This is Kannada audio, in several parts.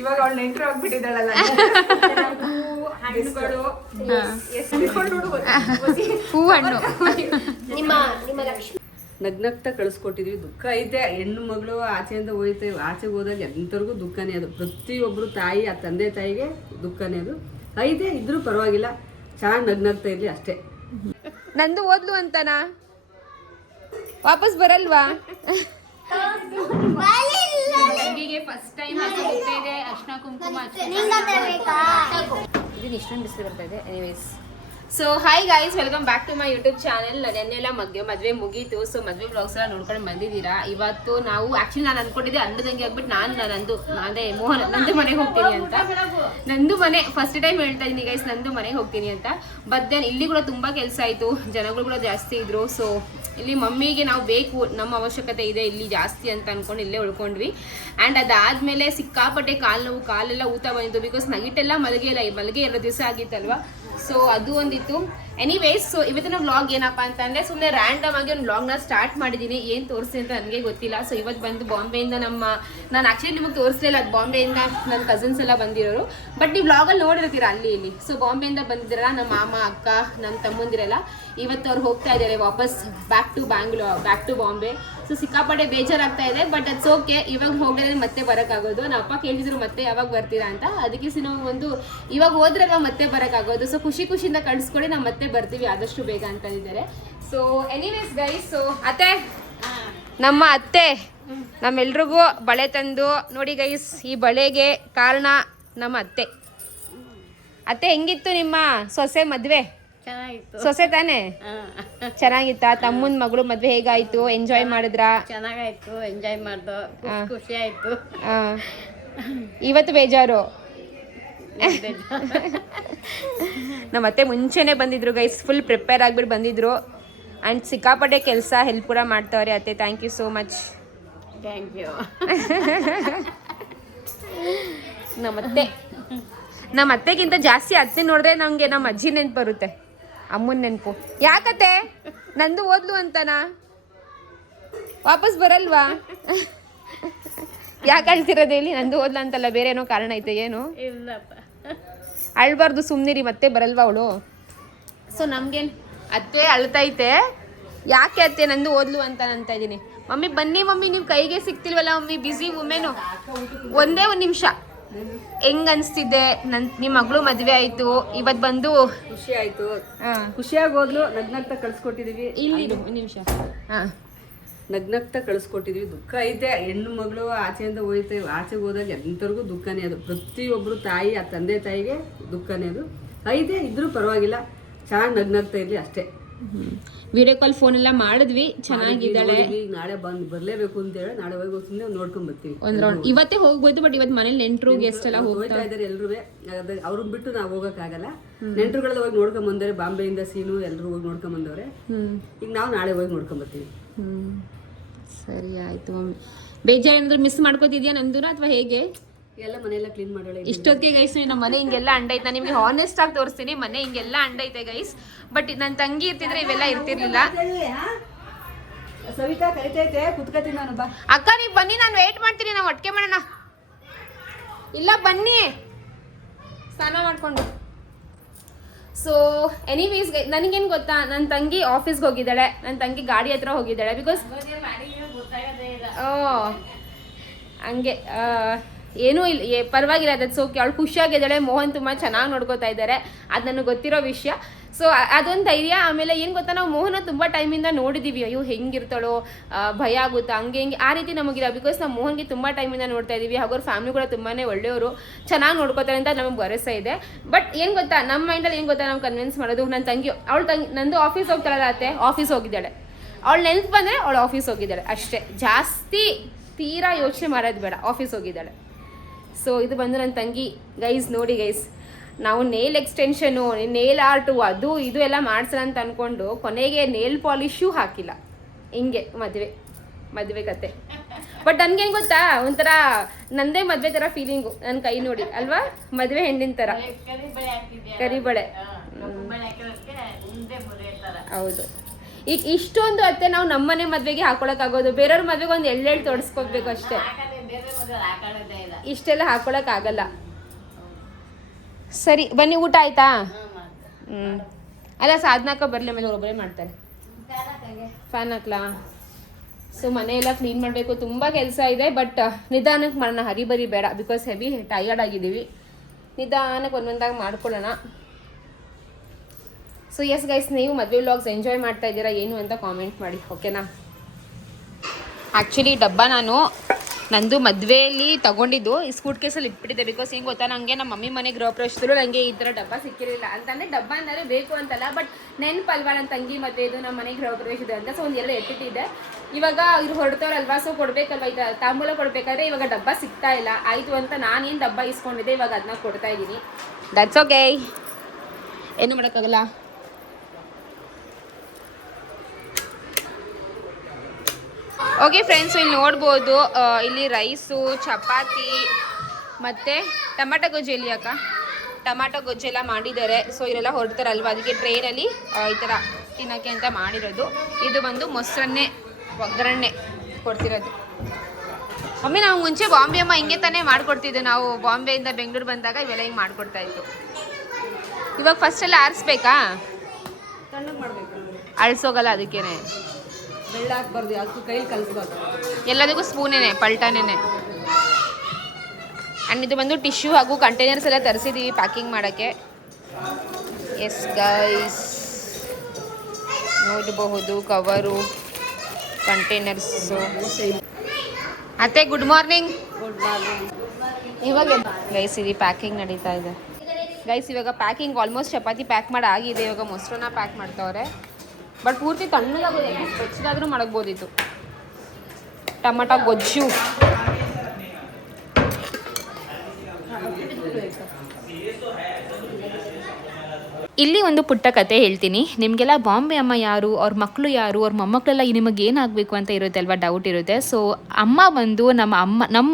ಇವಾಗ ಅವಳು ನೆಂಟ್ರು ಹೋಗ್ಬಿಟ್ಟಿದ್ದಾಳಲ್ಲ ಹೂವಣ್ಣು ನಗ್ನಗ್ತಾ ಕಳಿಸ್ಕೊಟ್ಟಿದ್ವಿ. ದುಃಖ ಐತೆ, ಹೆಣ್ಣು ಮಗಳು ಆಚೆಯಿಂದ ಆಚೆಗೆ ಹೋದಾಗ ಎಂಥವ್ರಿಗೂ ದುಃಖನೇ ಅದು. ಪ್ರತಿಯೊಬ್ಬರು ತಾಯಿ ಆ ತಂದೆ ತಾಯಿಗೆ ದುಃಖನೇ ಅದು. ಐತೆ ಇದ್ರೂ ಪರವಾಗಿಲ್ಲ, ಚೆನ್ನಾಗಿ ನಗ್ನಗ್ತಾ ಇರ್ಲಿ ಅಷ್ಟೇ. ನಂದು ಓದ್ಲು ಅಂತನಾ? ವಾಪಸ್ ಬರಲ್ವಾ? ಫಸ್ಟ್ ಟೈಮ್ ಇದೆ ಅರ್ಶಿನ ಕುಂಕುಮ ಇದನ್ನ ಇಷ್ಟೊಂದು ಬಿಸಿಲು ಬರ್ತಾ ಇದೆ. Anyways, so hi guys, welcome back to my YouTube channel. ನೆನ್ನೆಲ್ಲ ಮದುವೆ ಮುಗೀತು. ಸೊ ಮದುವೆ ಬ್ಲಾಗ್ಸ್ ಎಲ್ಲ ನೋಡ್ಕೊಂಡು ಬಂದಿದ್ದೀರಾ. ಇವತ್ತು ನಾವು ಆಕ್ಚುಲಿ ನಾನು ಅನ್ಕೊಂಡಿದ್ದೆ ಅಂದದಂಗೆ ಆಗ್ಬಿಟ್ಟು ನಾನೇ ಮೋಹನ್ ನಂದು ಮನೆಗೆ ಹೋಗ್ತೀನಿ ಅಂತ. ನಂದು ಮನೆ ಫಸ್ಟ್ ಟೈಮ್ ಹೇಳ್ತಾ ಇದ್ದೀನಿ ಗೈಸ್, ನಂದು ಮನೆಗೆ ಹೋಗ್ತೀನಿ ಅಂತ. ಬಟ್ ದೆನ್ ಇಲ್ಲಿ ಕೂಡ ತುಂಬ ಕೆಲಸ ಆಯಿತು, ಜನಗಳು ಕೂಡ ಜಾಸ್ತಿ ಇದ್ರು. ಸೊ ಇಲ್ಲಿ ಮಮ್ಮಿಗೆ ನಾವು ಬೇಕು, ನಮ್ಮ ಅವಶ್ಯಕತೆ ಇದೆ ಇಲ್ಲಿ ಜಾಸ್ತಿ ಅಂತ ಅಂದ್ಕೊಂಡು ಇಲ್ಲೇ ಉಳ್ಕೊಂಡ್ವಿ. ಆ್ಯಂಡ್ ಅದಾದಮೇಲೆ ಸಿಕ್ಕಾಪಟ್ಟೆ ಕಾಲೆಲ್ಲ ಊತ ಬಂದಿತ್ತು. ಬಿಕಾಸ್ ನೈಟೆಲ್ಲ ಮಲಗೆ 2 ದಿವಸ ಆಗಿತ್ತಲ್ವ. ಸೊ ಅದು ಒಂದಿತ್ತು. ಎನಿವೇಸ್, ಸೊ ಇವತ್ತಿನ ವ್ಲಾಗ್ ಏನಪ್ಪ ಅಂತಂದರೆ ಸುಮ್ಮನೆ ರ್ಯಾಂಡಮ್ ಆಗಿ ಒಂದು ವ್ಲಾಗ್ನ ಸ್ಟಾರ್ಟ್ ಮಾಡಿದ್ದೀನಿ. ಏನು ತೋರಿಸಿ ಅಂತ ನನಗೆ ಗೊತ್ತಿಲ್ಲ. ಸೊ ಇವತ್ತು ಬಂದು ಬಾಂಬೆಯಿಂದ ನಾನು ಆ್ಯಕ್ಚುಲಿ ನಿಮಗೆ ತೋರಿಸಲಿಲ್ಲ, ಅದು ಬಾಂಬೆಯಿಂದ ನನ್ನ ಕಸಿನ್ಸ್ ಎಲ್ಲ ಬಂದಿರೋರು. ಬಟ್ ನೀವು ವ್ಲಾಗಲ್ಲಿ ನೋಡಿರ್ತೀರ ಅಲ್ಲಿ ಇಲ್ಲಿ. ಸೊ ಬಾಂಬೆಯಿಂದ ಬಂದಿರಲ್ಲ ನಮ್ಮ ಮಾಮ, ಅಕ್ಕ, ನಮ್ಮ ತಮ್ಮಂದಿರೆಲ್ಲ. ಇವತ್ತು ಅವ್ರು ಹೋಗ್ತಾ ಇದ್ದಾರೆ ವಾಪಸ್ ಬ್ಯಾಕ್ ಟು ಬಾಂಬೆ. ಸೊ ಸಿಕ್ಕಾಪಟ್ಟೆ ಬೇಜಾರಾಗ್ತಾ ಇದೆ. ಬಟ್ ಅಟ್ಸ್ ಓಕೆ, ಇವಾಗ ಹೋಗಿದ್ರೆ ಮತ್ತೆ ಬರೋಕ್ಕಾಗೋದು. ನಮ್ಮ ಅಪ್ಪ ಕೇಳಿದ್ರು ಮತ್ತೆ ಯಾವಾಗ ಬರ್ತೀರಾ ಅಂತ. ಅದಕ್ಕೆ ನಾವು ಇವಾಗ ಹೋದ್ರಲ್ವ ಮತ್ತೆ ಬರೋಕ್ಕಾಗೋದು. ಸೊ ಖುಷಿಯಿಂದ ಕಳಿಸ್ಕೊಡಿ, ನಾವು ಮತ್ತೆ ಬರ್ತೀವಿ ಆದಷ್ಟು ಬೇಗ ಅಂತಂದಿದ್ದಾರೆ. ಸೊ ಎನಿವೇಸ್ ಗೈಸ್, ಸೊ ನಮ್ಮ ಅತ್ತೆ ನಮ್ಮೆಲ್ರಿಗೂ ಬಳೆ ತಂದು ನೋಡಿ ಗೈಸ್. ಈ ಬಳೆಗೆ ಕಾರಣ ನಮ್ಮ ಅತ್ತೆ ಹೆಂಗಿತ್ತು ನಿಮ್ಮ ಸೊಸೆ ಮದ್ವೆ? ಚೆನ್ನಾಗಿತ್ತು. ಸೊಸೆ ತಾನೇ? ಚೆನ್ನಾಗಿತ್ತಾ? ತಮ್ಮನ ಮಗಳು ಮದ್ವೆ ಹೇಗಾಯ್ತು? ಎಂಜಾಯ್ ಮಾಡಿದ್ರಾ? ಚೆನ್ನಾಗಾಯ್ತು, ಎಂಜಾಯ್ ಮಾಡ್ದು, ಖುಷಿ ಆಯ್ತು. ಇವತ್ತು ಬೇಜಾರು? ನಮ್ಮ ಅತ್ತೆ ಮುಂಚೆನೆ ಬಂದಿದ್ರು ಗೈಸ್, ಫುಲ್ ಪ್ರಿಪೇರ್ ಆಗಿಬಿಟ್ಟು ಬಂದಿದ್ರು. ಆ್ಯಂಡ್ ಸಿಕ್ಕಾಪಟ್ಟೆ ಕೆಲಸ ಹೆಲ್ಪ್ ಕೂಡ ಮಾಡ್ತಾವ್ರೆ ಅತ್ತೆ. Thank you so much. Thank you. ನಮ್ಮ ಅತ್ತೆಗಿಂತ ಜಾಸ್ತಿ ಅತ್ತೆ ನೋಡಿದ್ರೆ ನಮಗೆ ನಮ್ಮ ಅಜ್ಜಿ ನೆನಪು ಬರುತ್ತೆ, ಅಮ್ಮನ ನೆನಪು. ಯಾಕತ್ತೆ? ನಂದು ಓದ್ಲು ಅಂತನಾ? ವಾಪಸ್ ಬರಲ್ವಾ? ಯಾಕೆ ಅಳ್ತಿರೋದು ಹೇಳಿ? ನಂದು ಓದ್ಲ ಅಂತಲ್ಲ, ಬೇರೆ ಏನೋ ಕಾರಣ ಐತೆ. ಏನು? ಇಲ್ಲಪ್ಪ, ಅಳ್ಬಾರ್ದು, ಸುಮ್ಮನಿರಿ. ಮತ್ತೆ ಬರಲ್ವಾ ಅವಳು? ಸೊ ನಮ್ಗೇನು ಅತ್ತೆ ಅಳ್ತೈತೆ. ಯಾಕೆ ಅತ್ತೆ ನಂದು ಓದ್ಲು ಅಂತ ಇದ್ದೀನಿ. ಮಮ್ಮಿ ಬನ್ನಿ ಮಮ್ಮಿ, ನೀವು ಕೈಗೆ ಸಿಗ್ತಿಲ್ವಲ್ಲ ಮಮ್ಮಿ, ಬ್ಯುಸಿ ವುಮೆನು. ಒಂದೇ ಒಂದು ನಿಮಿಷ, ಹೆಂಗ್ ಅನ್ಸ್ತಿದೆ? ನಿಮ್ಮ ಮಗಳು ಮದುವೆ ಆಯ್ತು, ಇವತ್ತು ಬಂದು ಖುಷಿ ಆಯ್ತು. ಖುಷಿಯಾಗಿ ಹೋದ್ಲು, ನಗ್ನಗ್ತಾ ಕಳಿಸ್ಕೊಟ್ಟಿದೀವಿ. ಇಲ್ಲಿ ಒಂದು ನಿಮಿಷ. ನಗ್ನಗ್ತಾ ಕಳಿಸ್ಕೊಟ್ಟಿದ್ವಿ. ದುಃಖ ಐತೆ, ಹೆಣ್ಣು ಮಗಳು ಆಚೆಯಿಂದ ಆಚೆಗೆ ಹೋದಾಗ ಎಂಥವ್ರಿಗೂ ದುಃಖನೇ ಅದು. ಪ್ರತಿಯೊಬ್ಬರು ತಾಯಿ ಆ ತಂದೆ ತಾಯಿಗೆ ದುಃಖನೇ ಅದು. ಐತೆ ಇದ್ರೂ ಪರವಾಗಿಲ್ಲ, ಚೆನ್ನಾಗಿ ನಗ್ನಗ್ತಾ ಇರ್ಲಿ ಅಷ್ಟೇ. ವಿಡಿಯೋ ಕಾಲ್ ಫೋನ್ ಎಲ್ಲ ಮಾಡಿದ್ವಿ, ಚೆನ್ನಾಗಿದ್ದಾಳೆ. ನಾಳೆ ಬರ್ಲೇಬೇಕು ಅಂತ ಹೇಳಿ ನಾಳೆ ಹೋಗಿ ಸುಮ್ಮನೆ ನೋಡ್ಕೊಂಡ್ ಬರ್ತೀವಿ. ಒಂದ್ ರೌಂಡ್ ಇವತ್ತೇ ಹೋಗ್ಬೋದು. ಬಟ್ ಇವತ್ತು ಮನೇಲಿ ನೆಂಟ್ರು ಗೆಸ್ಟ್ ಎಲ್ಲ ಹೋಗ್ತಾ ಇದಾರೆ ಎಲ್ರು. ಅವ್ರನ್ನ ಬಿಟ್ಟು ನಾವು ಹೋಗಕ್ಕಾಗಲ್ಲ. ನೆಂಟ್ರುಗಳೆಲ್ಲ ಹೋಗಿ ನೋಡ್ಕೊಂಡ್ ಬಂದವ್ರೆ, ಬಾಂಬೆಯಿಂದ ಸೀನು ಎಲ್ಲರೂ ಹೋಗಿ ನೋಡ್ಕೊಂಡ್ ಬಂದವ್ರೆ. ಈಗ ನಾವು ನಾಳೆ ಹೋಗಿ ನೋಡ್ಕೊಂಡ್ ಬರ್ತೀವಿ. ಸರಿ ಆಯ್ತು ಮಮ್ಮಿ. ಬೇಜಾರೇನಾದ್ರು ಮಿಸ್ ಮಾಡ್ಕೋತಿದ್ಯಾ ನಂದುನ ಅಥವಾ ಹೇಗೆ? ಎಲ್ಲ ಮನೆಯೆಲ್ಲ ಕ್ಲೀನ್ ಮಾಡೋಳೆ ಇಷ್ಟೊತ್ತಿಗೆ ಗೈಸ್. ನಮ್ಮ ಮನೆ ಹಿಂಗೆಲ್ಲ ಅಂಡೈತೆ. ನಾನು ನಿಮಗೆ ಹಾನೆಸ್ಟ್ ಆಗಿ ತೋರಿಸ್ತೀನಿ, ಮನೆ ಹಿಂಗೆಲ್ಲ ಅಂಡೈತೆ ಗೈಸ್. ಬಟ್ ನನ್ನ ತಂಗಿ ಇರ್ತಿದ್ರೆ ಇವೆಲ್ಲ ಇರ್ತಿರ್ಲಿಲ್ಲ. ಸವಿತಾ ಕರಿತೈತೆ, ಕುತ್ಕತೀನಿ ನಾನು. ಬಾ ಅಕ್ಕ, ನೀವು ಬನ್ನಿ, ನಾನು ವೇಟ್ ಮಾಡ್ತೀನಿ. ನಾವು ಒಟ್ಟಿಗೆ ಮಾಡೋಣ. ಇಲ್ಲ ಬನ್ನಿ, ಸ್ನಾನ ಮಾಡ್ಕೊಂಡು. ಸೊ ಎನಿವೇಸ್ ನನಗೇನು ಗೊತ್ತಾ, ನನ್ನ ತಂಗಿ ಆಫೀಸ್ಗೆ ಹೋಗಿದ್ದಾಳೆ, ನನ್ನ ತಂಗಿ ಗಾಡಿ ಹತ್ರ ಹೋಗಿದ್ದಾಳೆ. ಬಿಕಾಸ್ ಹಂಗೆ ಏನೂ ಇಲ್ಲ, ಪರವಾಗಿಲ್ಲ, ಅದಕ್ಕೆ ಸೋಕೆ. ಅವಳು ಖುಷಿಯಾಗಿದ್ದಾಳೆ. ಮೋಹನ್ ತುಂಬ ಚೆನ್ನಾಗಿ ನೋಡ್ಕೋತಾ ಇದ್ದಾರೆ, ಅದು ನನಗೆ ಗೊತ್ತಿರೋ ವಿಷಯ. ಸೊ ಅದೊಂದು ಧೈರ್ಯ. ಆಮೇಲೆ ಏನು ಗೊತ್ತಾ, ನಾವು ಮೋಹನ ತುಂಬ ಟೈಮಿಂದ ನೋಡಿದ್ದೀವಿ. ಅಯ್ಯೋ ಹೆಂಗಿರ್ತಾಳೋ, ಭಯ ಆಗುತ್ತಾ, ಹಂಗೆ ಆರೀತಿ ನಮಗಿಲ್ಲ. ಬಿಕಾಸ್ ನಾವು ಮೋಹನ್ಗೆ ತುಂಬ ಟೈಮಿಂದ ನೋಡ್ತಾ ಇದ್ದೀವಿ. ಹಾಗೂ ಅವ್ರ ಫ್ಯಾಮಿಲಿ ಕೂಡ ತುಂಬಾ ಒಳ್ಳೆಯವರು, ಚೆನ್ನಾಗಿ ನೋಡ್ಕೋತಾರೆ ಅಂತ ನಮಗೆ ಭರವಸೆ ಇದೆ. ಬಟ್ ಏನು ಗೊತ್ತಾ, ನಮ್ಮ ಮೈಂಡಲ್ಲಿ ಏನು ಗೊತ್ತಾ, ನಾವು ಕನ್ವಿನ್ಸ್ ಮಾಡೋದು. ನನ್ನ ತಂಗಿ ನಂದು ಆಫೀಸ್ ಹೋಗ್ತಾಳಲ್ಲ ಅತ್ತೆ, ಆಫೀಸ್ ಹೋಗಿದ್ದಾಳೆ. ಅವಳು ನೆನ್ಪು ಬಂದರೆ ಅವಳು ಆಫೀಸ್ ಹೋಗಿದ್ದಾಳೆ ಅಷ್ಟೇ. ಜಾಸ್ತಿ ತೀರಾ ಯೋಚನೆ ಮಾಡೋದು ಬೇಡ, ಆಫೀಸ್ ಹೋಗಿದ್ದಾಳೆ. ಸೊ ಇದು ಬಂದು ನನ್ನ ತಂಗಿ ಗೈಸ್. ನೋಡಿ ಗೈಸ್, ನಾವು ನೇಲ್ ಎಕ್ಸ್ಟೆನ್ಷನು, ನೇಲ್ ಆರ್ಟು, ಅದು ಇದು ಎಲ್ಲ ಮಾಡ್ಸೋಣ ಅಂತ ಅಂದ್ಕೊಂಡು ಕೊನೆಗೆ ನೇಲ್ ಪಾಲಿಶು ಹಾಕಿಲ್ಲ. ಹಿಂಗೆ ಮದುವೆ ಕತೆ. ಬಟ್ ನನಗೇನು ಗೊತ್ತಾ, ಒಂಥರ ನಂದೇ ಮದುವೆ ಥರ ಫೀಲಿಂಗು ನನ್ನ ಕೈ ನೋಡಿ ಅಲ್ವಾ, ಮದುವೆ ಹೆಣ್ಣಿನ ಥರ ಕರಿಬಳೆ. ಹೌದು. ಈಗ ಇಷ್ಟೊಂದು ಅತ್ತೆ ನಾವು ನಮ್ಮನೆ ಮದುವೆಗೆ ಹಾಕೊಳಕ್ಕಾಗೋದು, ಬೇರೆಯವ್ರ ಮದುವೆಗೆ ಒಂದು ಎಳ್ಳೆಳ್ಳು ತೊಡಸ್ಕೋಬೇಕು ಅಷ್ಟೇ. ಇಷ್ಟೆಲ್ಲ ಹಾಕೊಳಕ್ಕಾಗಲ್ಲ. ಸರಿ ಬನ್ನಿ, ಊಟ ಆಯ್ತಾ? ಅಲ್ಲ ಸಾಧನಕ್ಕ ಬರಲಿ, ಆಮೇಲೆ ಒಬ್ಬರೇ ಮಾಡ್ತಾರೆ. ಫ್ಯಾನ್ ಹಾಕ್ಲಾ? ಸೊ ಮನೆಯೆಲ್ಲ ಕ್ಲೀನ್ ಮಾಡಬೇಕು, ತುಂಬ ಕೆಲಸ ಇದೆ. ಬಟ್ ನಿಧಾನಕ್ಕೆ ಮಾಡೋಣ, ಹರಿಬರಿ ಬೇಡ. ಬಿಕಾಸ್ ಹೆವಿ ಟಯರ್ಡ್ ಆಗಿದ್ದೀವಿ. ನಿಧಾನಕ್ಕೆ ಒಂದೊಂದಾಗಿ ಮಾಡ್ಕೊಳ್ಳೋಣ. ಸೊ ಎಸ್ ಗೈಸ್, ನೀವು ಮದುವೆ ವ್ಲಾಗ್ಸ್ ಎಂಜಾಯ್ ಮಾಡ್ತಾ ಇದ್ದೀರಾ ಏನು ಅಂತ ಕಾಮೆಂಟ್ ಮಾಡಿ, ಓಕೆನಾ? ಆ್ಯಕ್ಚುಲಿ ಡಬ್ಬ ನಂದು ಮದುವೆಯಲ್ಲಿ ತೊಗೊಂಡಿದ್ದು ಈ ಸ್ಕೂಟ್ ಕೇಸಲ್ಲಿ ಇಟ್ಬಿಟ್ಟಿದ್ದೆ. ಬಿಕಾಸ್ ಹೆಂಗೆ ಗೊತ್ತಾ, ನನಗೆ ನಮ್ಮ ಮಮ್ಮಿ ಮನೆ ಗೃಹ ಪ್ರವೇಶದಲ್ಲೂ ನನಗೆ ಈ ಥರ ಡಬ್ಬ ಸಿಕ್ಕಿರಲಿಲ್ಲ. ಅಂತಂದರೆ ಡಬ್ಬ ಅಂದರೆ ಬೇಕು ಅಂತಲ್ಲ, ಬಟ್ ನೆನಪಲ್ವಾ ನನ್ನ ತಂಗಿ ಮತ್ತು ಇದು ನಮ್ಮ ಮನೆ ಗೃಹ ಪ್ರವೇಶದ ಅಂತ. ಸೊ ಒಂದೆರಡು ಎತ್ತಿಟ್ಟಿದ್ದೆ. ಇವಾಗ ಇವ್ರು ಹೊರಡ್ತವ್ರಲ್ವಾ, ಸೊ ಕೊಡಬೇಕಲ್ವ, ಈ ತಾಂಬೂಲ ಕೊಡಬೇಕಾದ್ರೆ ಇವಾಗ ಡಬ್ಬ ಸಿಗ್ತಾ ಇಲ್ಲ. ಆಯಿತು ಅಂತ ನಾನೇನು ಡಬ್ಬ ಇಸ್ಕೊಂಡಿದ್ದೆ, ಇವಾಗ ಅದನ್ನ ಕೊಡ್ತಾ ಇದ್ದೀನಿ. ದಟ್ಸ್ ಓಕೆ, ಏನು ಮಾಡೋಕ್ಕಾಗಲ್ಲ. ಓಕೆ ಫ್ರೆಂಡ್ಸು, ಇಲ್ಲಿ ನೋಡ್ಬೋದು, ಇಲ್ಲಿ ರೈಸು, ಚಪಾತಿ ಮತ್ತು ಟೊಮಾಟೊ ಗೊಜ್ಜು. ಎಲ್ಲಿ ಅಕ್ಕ ಟೊಮಾಟೊ ಗೊಜ್ಜೆಲ್ಲ ಮಾಡಿದ್ದಾರೆ. ಸೊ ಇವರೆಲ್ಲ ಹೊರಡ್ತಾರಲ್ವ, ಅದಕ್ಕೆ ಟ್ರೈನಲ್ಲಿ ಈ ಥರ ತಿನ್ನೋಕ್ಕೆ ಅಂತ ಮಾಡಿರೋದು. ಇದು ಬಂದು ಮೊಸರನ್ನೇ ಒಗ್ಗರಣೆ ಕೊಡ್ತಿರೋದು. ಒಮ್ಮೆ ನಾವು ಮುಂಚೆ ಬಾಂಬೆ ಅಮ್ಮ ಹಿಂಗೆ ತಾನೇ ಮಾಡಿಕೊಡ್ತಿದ್ದು. ನಾವು ಬಾಂಬೆಯಿಂದ ಬೆಂಗಳೂರು ಬಂದಾಗ ಇವೆಲ್ಲ ಹಿಂಗೆ ಮಾಡಿಕೊಡ್ತಾಯಿತ್ತು. ಇವಾಗ ಫಸ್ಟೆಲ್ಲ ಆರಿಸ್ಬೇಕಾ? ತಣ್ಣಗೆ ಮಾಡಬೇಕು, ಅಳಿಸೋಗಲ್ಲ, ಅದಕ್ಕೇನೆ ಬೆಳ್ಳ ಹಾಕ್ಬಾರ್ದು, ಅದಕ್ಕೂ ಕೈಲಿ ಕಲಿಸ್ಬಾರ್ದು. ಎಲ್ಲದಕ್ಕೂ ಸ್ಪೂನೇನೆ, ಪಲ್ಟಾನೇನೆ. ಆ್ಯಂಡ್ ಇದು ಬಂದು ಟಿಶ್ಯೂ ಹಾಗೂ ಕಂಟೈನರ್ಸ್ ಎಲ್ಲ ತರಿಸಿದ್ದೀವಿ ಪ್ಯಾಕಿಂಗ್ ಮಾಡೋಕ್ಕೆ. ಎಸ್ ಗೈಸ್, ನೋಡಬಹುದು ಕವರು, ಕಂಟೈನರ್ಸು. ಅತ್ತೆ ಗುಡ್ ಮಾರ್ನಿಂಗ್. ಇವಾಗ ಗೈಸ್ ಇಲ್ಲಿ ಪ್ಯಾಕಿಂಗ್ ನಡೀತಾ ಇದೆ. ಗೈಸ್ ಇವಾಗ ಪ್ಯಾಕಿಂಗ್ ಆಲ್ಮೋಸ್ಟ್ ಚಪಾತಿ ಪ್ಯಾಕ್ ಮಾಡಿ ಆಗಿದೆ. ಇವಾಗ ಮೊಸರನ್ನ ಪ್ಯಾಕ್ ಮಾಡ್ತಾವ್ರೆ. ಬಟ್ ಪೂರ್ತಿ ತಣ್ಣಗಾಗೋದಿಲ್ಲ, ಬೆಚ್ಚಗಾದ್ರೂ ಮಾಡಬೋದಿತ್ತು. ಟೊಮಾಟೊ ಗೊಜ್ಜು. ಇಲ್ಲಿ ಒಂದು ಪುಟ್ಟ ಕತೆ ಹೇಳ್ತೀನಿ ನಿಮಗೆಲ್ಲ. ಬಾಂಬೆ ಅಮ್ಮ ಯಾರು, ಅವ್ರ ಮಕ್ಕಳು ಯಾರು, ಅವ್ರ ಮೊಮ್ಮಕ್ಕಳೆಲ್ಲ ನಿಮಗೆ ಏನಾಗಬೇಕು ಅಂತ ಇರುತ್ತೆ ಅಲ್ವಾ, ಡೌಟ್ ಇರುತ್ತೆ. ಸೊ ಅಮ್ಮ ಬಂದು ನಮ್ಮ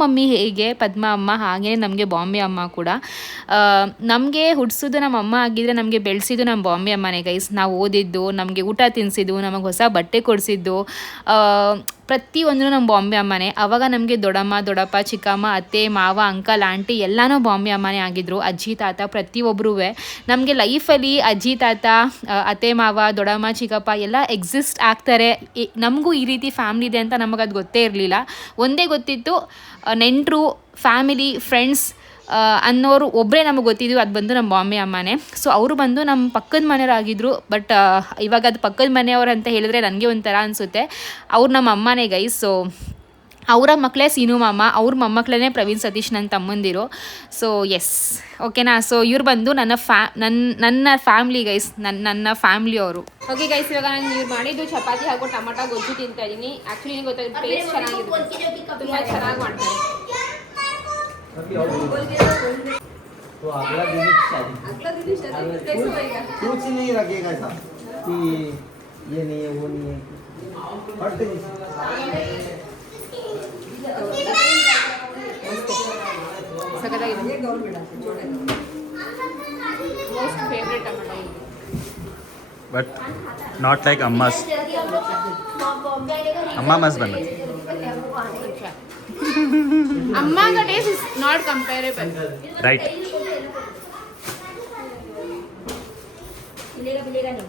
ಮಮ್ಮಿ ಹೇಗೆ ಪದ್ಮ ಅಮ್ಮ, ಹಾಗೇ ನಮಗೆ ಬಾಂಬೆ ಅಮ್ಮ ಕೂಡ. ನಮಗೆ ಹುಟ್ಟಿಸೋದು ನಮ್ಮ ಅಮ್ಮ ಆಗಿದ್ದರೆ ನಮಗೆ ಬೆಳೆಸಿದ್ದು ನಮ್ಮ ಬಾಂಬೆ ಅಮ್ಮನೇ ಗೈಸ್. ನಾವು ಓದಿದ್ದು, ನಮಗೆ ಊಟ ತಿನ್ನಿಸಿದ್ದು, ನಮಗೆ ಹೊಸ ಬಟ್ಟೆ ಕೊಡಿಸಿದ್ದು, ಪ್ರತಿಯೊಂದೂ ನಮ್ಮ ಬಾಂಬೆ ಅಮ್ಮನೇ. ಆವಾಗ ನಮಗೆ ದೊಡ್ಡಮ್ಮ, ದೊಡ್ಡಪ್ಪ, ಚಿಕ್ಕಮ್ಮ, ಅತ್ತೆ, ಮಾವ, ಅಂಕಲ್, ಆಂಟಿ ಎಲ್ಲನೂ ಬಾಂಬೆ ಅಮ್ಮನೇ ಆಗಿದ್ದರು. ಅಜ್ಜಿ ತಾತ ಪ್ರತಿಯೊಬ್ಬರೂ ನಮಗೆ ಲೈಫಲ್ಲಿ ಅಜ್ಜಿ ತಾತ, ಅತ್ತೆ ಮಾವ, ದೊಡ್ಡಮ್ಮ, ಚಿಕ್ಕಪ್ಪ ಎಲ್ಲ ಎಕ್ಸಿಸ್ಟ್ ಆಗ್ತಾರೆ. ನಮಗೂ ಈ ರೀತಿ ಫ್ಯಾಮ್ಲಿ ಇದೆ ಅಂತ ನಮಗದು ಗೊತ್ತೇ ಇರಲಿಲ್ಲ. ಒಂದೇ ಗೊತ್ತಿತ್ತು, ನೆಂಟರು, ಫ್ಯಾಮಿಲಿ, ಫ್ರೆಂಡ್ಸ್ ಅನ್ನೋರು ಒಬ್ಬರೇ ನಮಗೆ ಗೊತ್ತಿದ್ದೀವಿ, ಅದು ಬಂದು ನಮ್ಮ ಬಾಂಬೆ ಅಮ್ಮನೇ. ಸೊ ಅವರು ಬಂದು ನಮ್ಮ ಪಕ್ಕದ ಮನೆಯವರಾಗಿದ್ದರು. ಬಟ್ ಇವಾಗ ಅದು ಪಕ್ಕದ ಮನೆಯವರು ಅಂತ ಹೇಳಿದ್ರೆ ನನಗೆ ಒಂಥರ ಅನಿಸುತ್ತೆ. ಅವ್ರು ನಮ್ಮ ಅಮ್ಮನೇ ಗೈಸ್. ಸೊ ಅವರ ಮಕ್ಕಳೇ ಸೀನು ಮಾಮ, ಅವ್ರ ಮೊಮ್ಮಕ್ಕಳೇ ಪ್ರವೀಣ್ ಸತೀಶ್ ನನ್ನ ತಮ್ಮಂದಿರು. ಸೊ ಎಸ್, ಓಕೆನಾ. ಸೊ ಇವ್ರು ಬಂದು ನನ್ನ ಫ್ಯಾಮ್ಲಿ ಗೈಸ್, ನನ್ನ ಫ್ಯಾಮ್ಲಿಯವರು. ಓಕೆ ಗೈಸ್, ಇವಾಗ ನಾನು ಇವ್ರು ಮಾಡಿದ್ದು ಚಪಾತಿ ಹಾಗೂ ಟೊಮಾಟೊ ಗೊಜ್ಜು ತಿಂತಾ ಇದ್ದೀನಿ. ಆ್ಯಕ್ಚುಲಿ ನಿಮಗೆ ಗೊತ್ತಾಗುತ್ತೆ, ಟೇಸ್ಟ್ ಚೆನ್ನಾಗಿದೆ, ತುಂಬ ಚೆನ್ನಾಗಿ ಮಾಡ್ತಾರೆ. तो अगला दिन शादी कुछ नहीं रखेगा था कि ये नहीं है वो नहीं है हट गई ಸಕತ್ತಾಗಿದೆ. Most favourite tomato, but not like amma's. Amma must bana. Amma ka taste is not comparable. Right. मिलेगा नहीं.